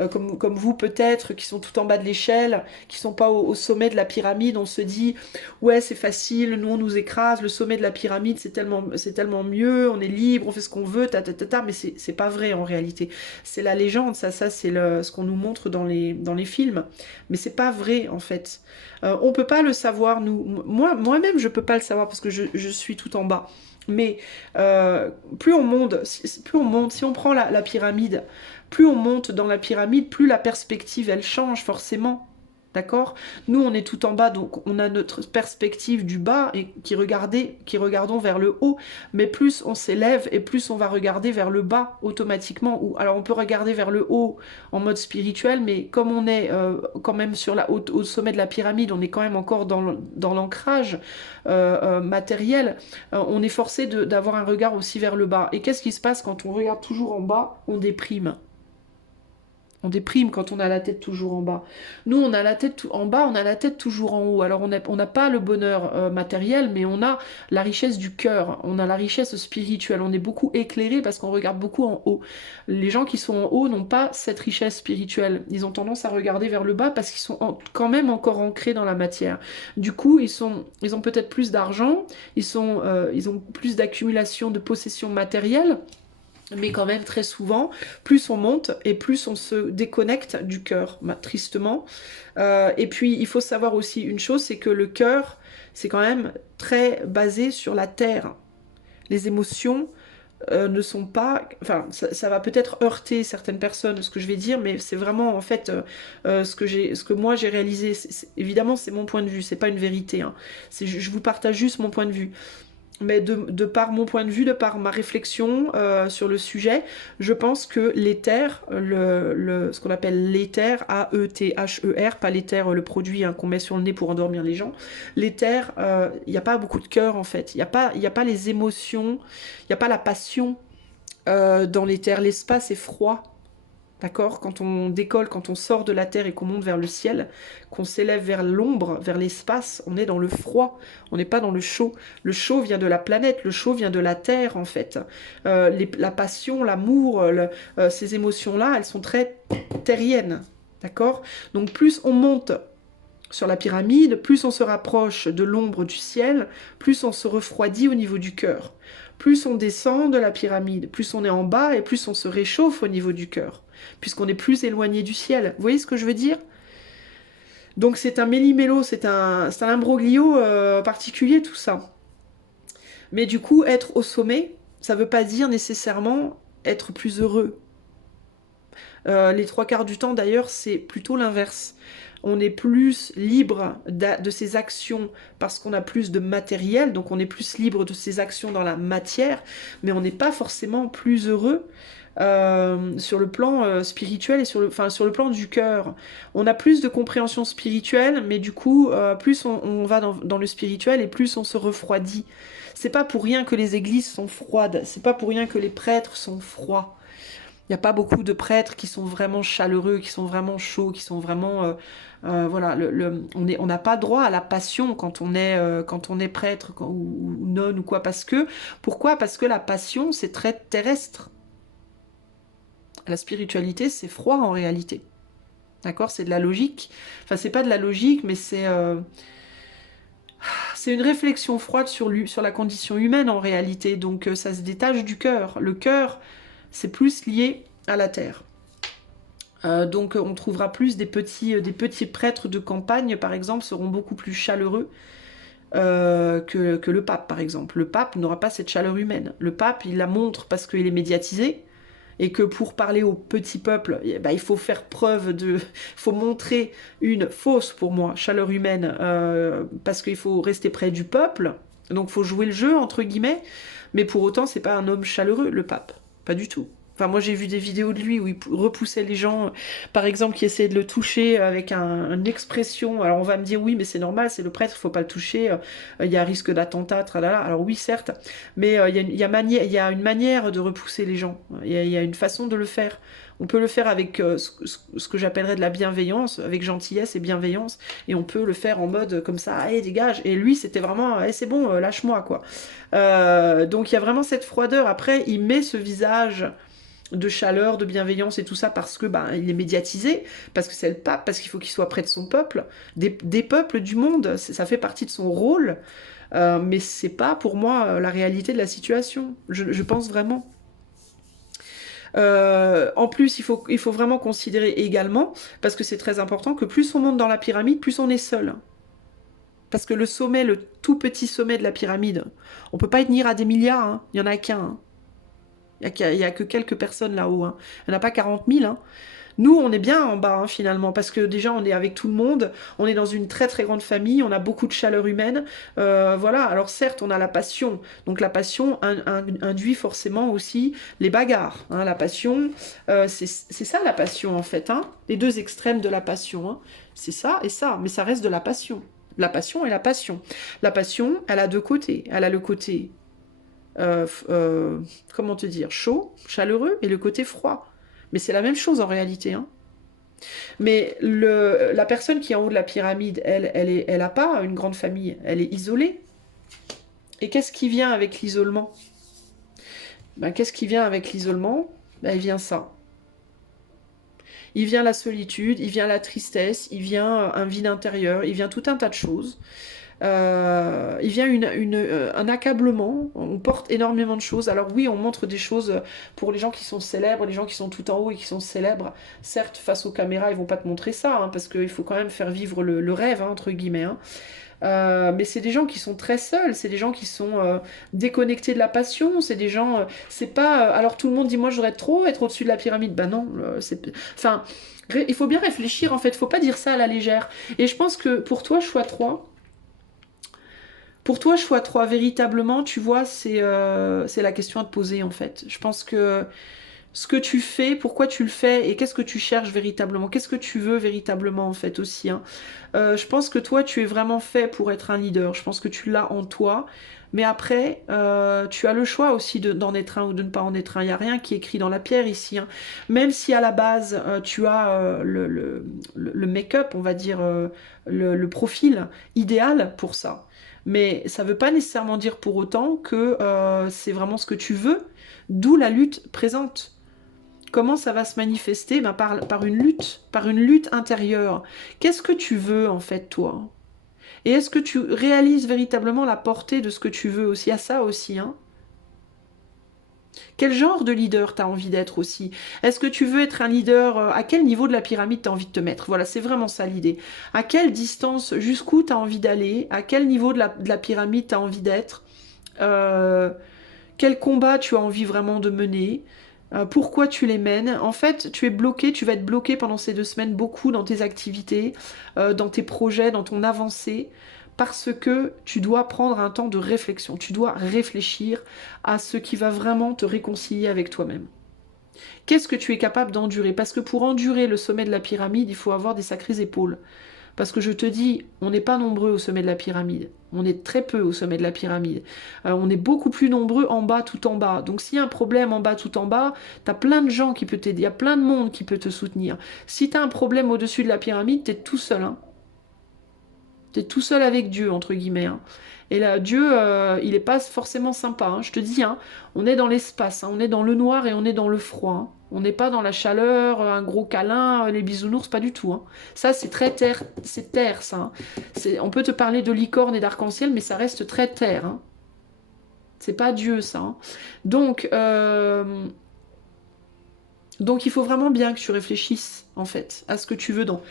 comme vous peut-être, qui sont tout en bas de l'échelle, qui sont pas au sommet de la pyramide, on se dit, ouais c'est facile, nous on nous écrase, le sommet de la pyramide c'est tellement mieux, on est libre, on fait ce qu'on veut, mais c'est pas vrai en réalité. C'est la légende, ça c'est ce qu'on nous montre dans les films, mais c'est pas vrai en fait. On peut pas le savoir, nous. Moi-même, je peux pas le savoir parce que je suis tout en bas. Mais plus on monte, si on prend la pyramide, plus on monte dans la pyramide, plus la perspective, elle change forcément. D'accord? Nous, on est tout en bas, donc on a notre perspective du bas et qui regardons vers le haut. Mais plus on s'élève et plus on va regarder vers le bas automatiquement. Ou alors on peut regarder vers le haut en mode spirituel, mais comme on est quand même au sommet de la pyramide, on est quand même encore dans l'ancrage matériel, on est forcé d'avoir un regard aussi vers le bas. Et qu'est-ce qui se passe quand on regarde toujours en bas? On déprime. On déprime quand on a la tête toujours en bas. Nous, on a la tête en bas, on a la tête toujours en haut. Alors, on n'a pas le bonheur matériel, mais on a la richesse du cœur, on a la richesse spirituelle. On est beaucoup éclairé parce qu'on regarde beaucoup en haut. Les gens qui sont en haut n'ont pas cette richesse spirituelle. Ils ont tendance à regarder vers le bas parce qu'ils sont quand même encore ancrés dans la matière. Du coup, ils ont peut-être plus d'argent, ils ont plus d'accumulation de possessions matérielles. Mais quand même, très souvent, plus on monte et plus on se déconnecte du cœur, tristement. Et puis, il faut savoir aussi une chose, c'est que le cœur, c'est quand même très basé sur la terre. Les émotions ne sont pas... Enfin, ça va peut-être heurter certaines personnes, ce que je vais dire, mais c'est vraiment, en fait, ce que moi j'ai réalisé. Évidemment, c'est mon point de vue, c'est pas une vérité. Hein. Je vous partage juste mon point de vue. Mais de par mon point de vue, de par ma réflexion sur le sujet, je pense que l'éther, ce qu'on appelle l'éther, A-E-T-H-E-R, pas l'éther, le produit qu'on met sur le nez pour endormir les gens, l'éther, il n'y a pas beaucoup de cœur en fait, il n'y a pas les émotions, il n'y a pas la passion dans l'éther, l'espace est froid. D'accord? Quand on décolle, quand on sort de la terre et qu'on monte vers le ciel, qu'on s'élève vers l'ombre, vers l'espace, on est dans le froid, on n'est pas dans le chaud. Le chaud vient de la planète, le chaud vient de la terre en fait. La passion, l'amour, ces émotions-là, elles sont très terriennes. D'accord? Donc plus on monte sur la pyramide, plus on se rapproche de l'ombre du ciel, plus on se refroidit au niveau du cœur. Plus on descend de la pyramide, plus on est en bas et plus on se réchauffe au niveau du cœur, puisqu'on est plus éloigné du ciel. Vous voyez ce que je veux dire? Donc c'est un méli-mélo, c'est un imbroglio particulier tout ça. Mais du coup, être au sommet, ça ne veut pas dire nécessairement être plus heureux. Les trois quarts du temps d'ailleurs, c'est plutôt l'inverse. On est plus libre de ses actions parce qu'on a plus de matériel, donc on est plus libre de ses actions dans la matière, mais on n'est pas forcément plus heureux sur le plan spirituel et sur le plan du cœur. On a plus de compréhension spirituelle, mais du coup, plus on va dans le spirituel et plus on se refroidit. C'est pas pour rien que les églises sont froides, c'est pas pour rien que les prêtres sont froids. Il n'y a pas beaucoup de prêtres qui sont vraiment chaleureux, qui sont vraiment chauds, qui sont vraiment... voilà, on n'a pas droit à la passion quand on est prêtre ou nonne ou quoi. Pourquoi? Parce que la passion, c'est très terrestre. La spiritualité, c'est froid en réalité. D'accord? C'est de la logique. Enfin, c'est pas de la logique, mais c'est une réflexion froide sur la condition humaine en réalité. Donc ça se détache du cœur. Le cœur, c'est plus lié à la terre. Donc on trouvera plus des petits prêtres de campagne, par exemple, seront beaucoup plus chaleureux que le pape, par exemple. Le pape n'aura pas cette chaleur humaine. Le pape, il la montre parce qu'il est médiatisé, et que pour parler au petit peuple, il faut faire faut montrer une fausse, pour moi, chaleur humaine, parce qu'il faut rester près du peuple, donc il faut jouer le jeu, entre guillemets, mais pour autant, c'est pas un homme chaleureux, le pape. Pas du tout. Enfin, moi, j'ai vu des vidéos de lui où il repoussait les gens, par exemple, qui essayaient de le toucher avec une expression. Alors, on va me dire, oui, mais c'est normal, c'est le prêtre, il faut pas le toucher, il y a risque d'attentat, tralala. Alors, oui, certes, mais il y a une manière de repousser les gens. Il y a une façon de le faire. On peut le faire avec ce que j'appellerais de la bienveillance, avec gentillesse et bienveillance, et on peut le faire en mode comme ça, allez, dégage. Et lui, c'était vraiment, hey, c'est bon, lâche-moi, quoi. Donc, il y a vraiment cette froideur. Après, il met ce visage de chaleur, de bienveillance et tout ça parce que il est médiatisé, parce que c'est le pape, parce qu'il faut qu'il soit près de son peuple, des peuples du monde, ça fait partie de son rôle, mais c'est pas pour moi la réalité de la situation, je pense vraiment. En plus, il faut vraiment considérer également, parce que c'est très important, que plus on monte dans la pyramide, plus on est seul. Parce que le sommet, le tout petit sommet de la pyramide, on peut pas y tenir à des milliards, hein. Il y en a qu'un. Hein. Il y a que quelques personnes là-haut. Hein. Il n'y en a pas 40 000. Hein. Nous, on est bien en bas, hein, finalement, parce que déjà, on est avec tout le monde, on est dans une très très grande famille, on a beaucoup de chaleur humaine. Voilà, alors certes, on a la passion. Donc la passion induit forcément aussi les bagarres. Hein. La passion, c'est ça la passion, en fait. Hein. Les deux extrêmes de la passion. Hein. C'est ça et ça, mais ça reste de la passion. La passion et la passion. La passion, elle a deux côtés. Elle a le côté, comment te dire, chaud, chaleureux, et le côté froid. Mais c'est la même chose en réalité. Hein. Mais la personne qui est en haut de la pyramide, elle a pas une grande famille. Elle est isolée. Et qu'est-ce qui vient avec l'isolement? Ben, qu'est-ce qui vient avec l'isolement? Ben, il vient ça. Il vient la solitude, il vient la tristesse, il vient un vide intérieur, il vient tout un tas de choses. Il vient un accablement, on porte énormément de choses. Alors oui, on montre des choses pour les gens qui sont célèbres, les gens qui sont tout en haut et qui sont célèbres. Certes, face aux caméras, ils vont pas te montrer ça, hein, parce qu'il faut quand même faire vivre le rêve, hein, entre guillemets. Hein. Mais c'est des gens qui sont très seuls, c'est des gens qui sont déconnectés de la passion, c'est des gens... c'est pas... alors tout le monde dit, moi, je voudrais trop être au-dessus de la pyramide. Ben non, c'est... Enfin, il faut bien réfléchir, en fait, faut pas dire ça à la légère. Et je pense que pour toi, choix 3, véritablement, tu vois, c'est la question à te poser, en fait. Je pense que ce que tu fais, pourquoi tu le fais, et qu'est-ce que tu cherches véritablement, qu'est-ce que tu veux véritablement, en fait, aussi. Hein. Je pense que toi, tu es vraiment fait pour être un leader. Je pense que tu l'as en toi. Mais après, tu as le choix aussi d'en être un ou de ne pas en être un. Il n'y a rien qui est écrit dans la pierre ici. Hein. Même si à la base, tu as le make-up, on va dire, le profil idéal pour ça. Mais ça ne veut pas nécessairement dire pour autant que c'est vraiment ce que tu veux, d'où la lutte présente. Comment ça va se manifester? Ben par une lutte intérieure. Qu'est-ce que tu veux en fait, toi? Et est-ce que tu réalises véritablement la portée de ce que tu veux aussi? À ça aussi, hein? Quel genre de leader t'as envie d'être aussi? Est-ce que tu veux être un leader? À quel niveau de la pyramide t'as envie de te mettre? Voilà, c'est vraiment ça l'idée. À quelle distance, jusqu'où t'as envie d'aller? À quel niveau de la pyramide t'as envie d'être? Euh, Quel combat tu as envie vraiment de mener? Pourquoi tu les mènes? En fait, tu es bloqué, tu vas être bloqué pendant ces 2 semaines beaucoup dans tes activités, dans tes projets, dans ton avancée, parce que tu dois prendre un temps de réflexion. Tu dois réfléchir à ce qui va vraiment te réconcilier avec toi-même. Qu'est-ce que tu es capable d'endurer? Parce que pour endurer le sommet de la pyramide, il faut avoir des sacrées épaules. Parce que je te dis, on n'est pas nombreux au sommet de la pyramide. On est très peu au sommet de la pyramide. On est beaucoup plus nombreux en bas, tout en bas. Donc s'il y a un problème en bas, tout en bas, tu as plein de gens qui peuvent t'aider. Il y a plein de monde qui peut te soutenir. Si tu as un problème au-dessus de la pyramide, tu es tout seul. Hein. Tu es tout seul avec Dieu, entre guillemets. Hein. Et là, Dieu, il n'est pas forcément sympa. Hein. Je te dis, hein, on est dans l'espace. Hein. On est dans le noir et on est dans le froid. Hein. On n'est pas dans la chaleur, un gros câlin, les bisounours, pas du tout. Hein. Ça, c'est très terre, c'est terre, ça. Hein. On peut te parler de licorne et d'arc-en-ciel, mais ça reste très terre. Hein. C'est pas Dieu, ça. Hein. Donc, donc, il faut vraiment bien que tu réfléchisses, en fait, à ce que tu veux dans...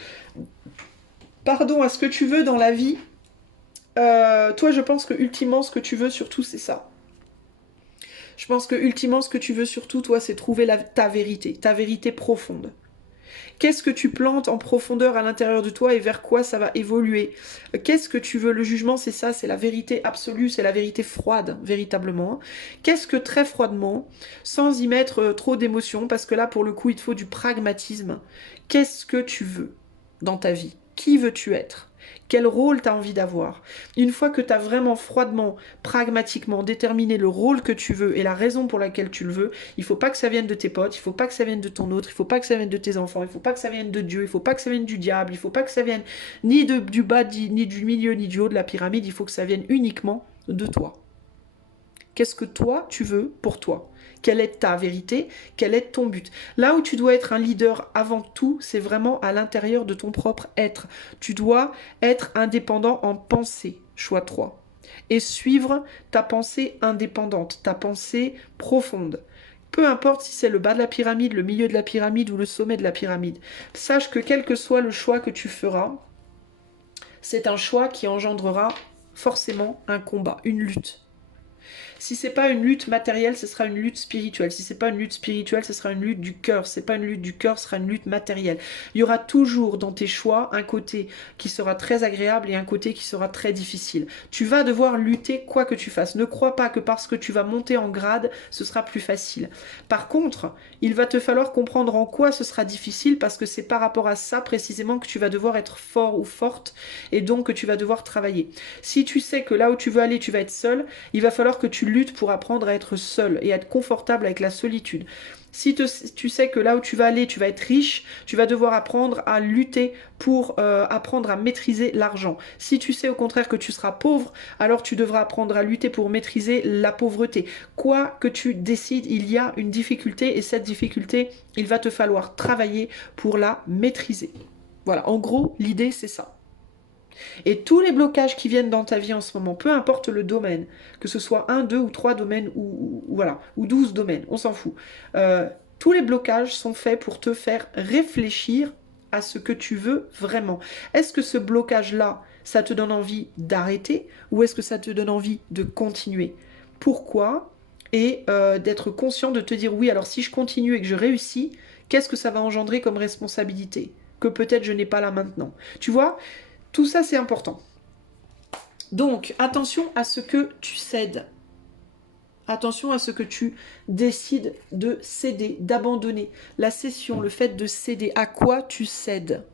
Pardon, à ce que tu veux dans la vie. Toi, je pense que ultimement, ce que tu veux surtout, c'est ça. Je pense que ultimement, ce que tu veux surtout, toi, c'est trouver ta vérité profonde. Qu'est-ce que tu plantes en profondeur à l'intérieur de toi et vers quoi ça va évoluer? Qu'est-ce que tu veux? Le jugement, c'est ça, c'est la vérité absolue, c'est la vérité froide, véritablement. Qu'est-ce que très froidement, sans y mettre trop d'émotion, parce que là, pour le coup, il te faut du pragmatisme. Qu'est-ce que tu veux dans ta vie? Qui veux-tu être? Quel rôle tu as envie d'avoir? Une fois que tu as vraiment froidement, pragmatiquement déterminé le rôle que tu veux et la raison pour laquelle tu le veux, il faut pas que ça vienne de tes potes, il faut pas que ça vienne de ton autre, il faut pas que ça vienne de tes enfants, il faut pas que ça vienne de Dieu, il faut pas que ça vienne du diable, il faut pas que ça vienne du bas, ni du milieu, ni du haut de la pyramide, il faut que ça vienne uniquement de toi. Qu'est-ce que toi, tu veux pour toi? Quelle est ta vérité? Quel est ton but? Là où tu dois être un leader avant tout, c'est vraiment à l'intérieur de ton propre être. Tu dois être indépendant en pensée, choix 3. Et suivre ta pensée indépendante, ta pensée profonde. Peu importe si c'est le bas de la pyramide, le milieu de la pyramide ou le sommet de la pyramide. Sache que quel que soit le choix que tu feras, c'est un choix qui engendrera forcément un combat, une lutte. Si c'est pas une lutte matérielle, ce sera une lutte spirituelle. Si c'est pas une lutte spirituelle, ce sera une lutte du cœur. Si c'est pas une lutte du cœur, ce sera une lutte matérielle. Il y aura toujours dans tes choix un côté qui sera très agréable et un côté qui sera très difficile. Tu vas devoir lutter quoi que tu fasses. Ne crois pas que parce que tu vas monter en grade, ce sera plus facile. Par contre, il va te falloir comprendre en quoi ce sera difficile parce que c'est par rapport à ça précisément que tu vas devoir être fort ou forte et donc que tu vas devoir travailler. Si tu sais que là où tu veux aller, tu vas être seul, il va falloir que tu luttes pour apprendre à être seul et à être confortable avec la solitude. Si tu sais que là où tu vas aller, tu vas être riche, tu vas devoir apprendre à lutter pour apprendre à maîtriser l'argent. Si tu sais au contraire que tu seras pauvre, alors tu devras apprendre à lutter pour maîtriser la pauvreté. Quoi que tu décides, il y a une difficulté et cette difficulté, il va te falloir travailler pour la maîtriser. Voilà, en gros, l'idée c'est ça. Et tous les blocages qui viennent dans ta vie en ce moment, peu importe le domaine, que ce soit 1, 2 ou 3 domaines voilà, ou 12 domaines, on s'en fout. Tous les blocages sont faits pour te faire réfléchir à ce que tu veux vraiment. Est-ce que ce blocage-là, ça te donne envie d'arrêter ou est-ce que ça te donne envie de continuer? Pourquoi? Et d'être conscient de te dire oui, alors si je continue et que je réussis, qu'est-ce que ça va engendrer comme responsabilité que peut-être je n'ai pas là maintenant? Tu vois, tout ça, c'est important. Donc, attention à ce que tu cèdes. Attention à ce que tu décides de céder, d'abandonner. La cession, le fait de céder, à quoi tu cèdes?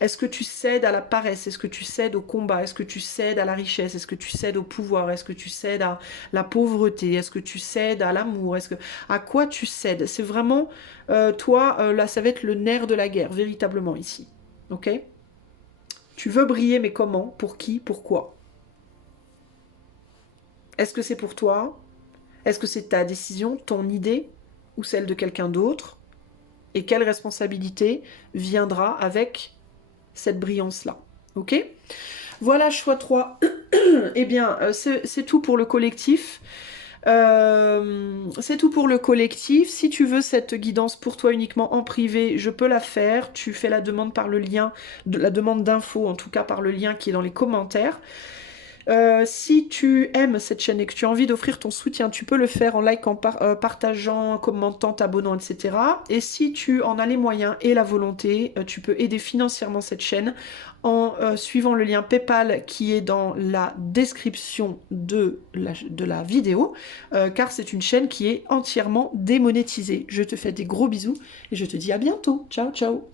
Est-ce que tu cèdes à la paresse? Est-ce que tu cèdes au combat? Est-ce que tu cèdes à la richesse? Est-ce que tu cèdes au pouvoir? Est-ce que tu cèdes à la pauvreté? Est-ce que tu cèdes à l'amour? À quoi tu cèdes? C'est vraiment, toi, là, ça va être le nerf de la guerre, véritablement, ici. Ok? Tu veux briller, mais comment? Pour qui? Pourquoi? Est-ce que c'est pour toi? Est-ce que c'est ta décision, ton idée ou celle de quelqu'un d'autre? Et quelle responsabilité viendra avec cette brillance-là? Ok? Voilà, choix 3. Eh bien, c'est tout pour le collectif. C'est tout pour le collectif. Si tu veux cette guidance pour toi uniquement en privé, je peux la faire. Tu fais la demande par le lien, la demande d'info, en tout cas par le lien qui est dans les commentaires. Si tu aimes cette chaîne et que tu as envie d'offrir ton soutien, tu peux le faire en likant, partageant, commentant, t'abonnant, etc. Et si tu en as les moyens et la volonté, tu peux aider financièrement cette chaîne en suivant le lien PayPal qui est dans la description de la vidéo, car c'est une chaîne qui est entièrement démonétisée. Je te fais des gros bisous et je te dis à bientôt. Ciao, ciao.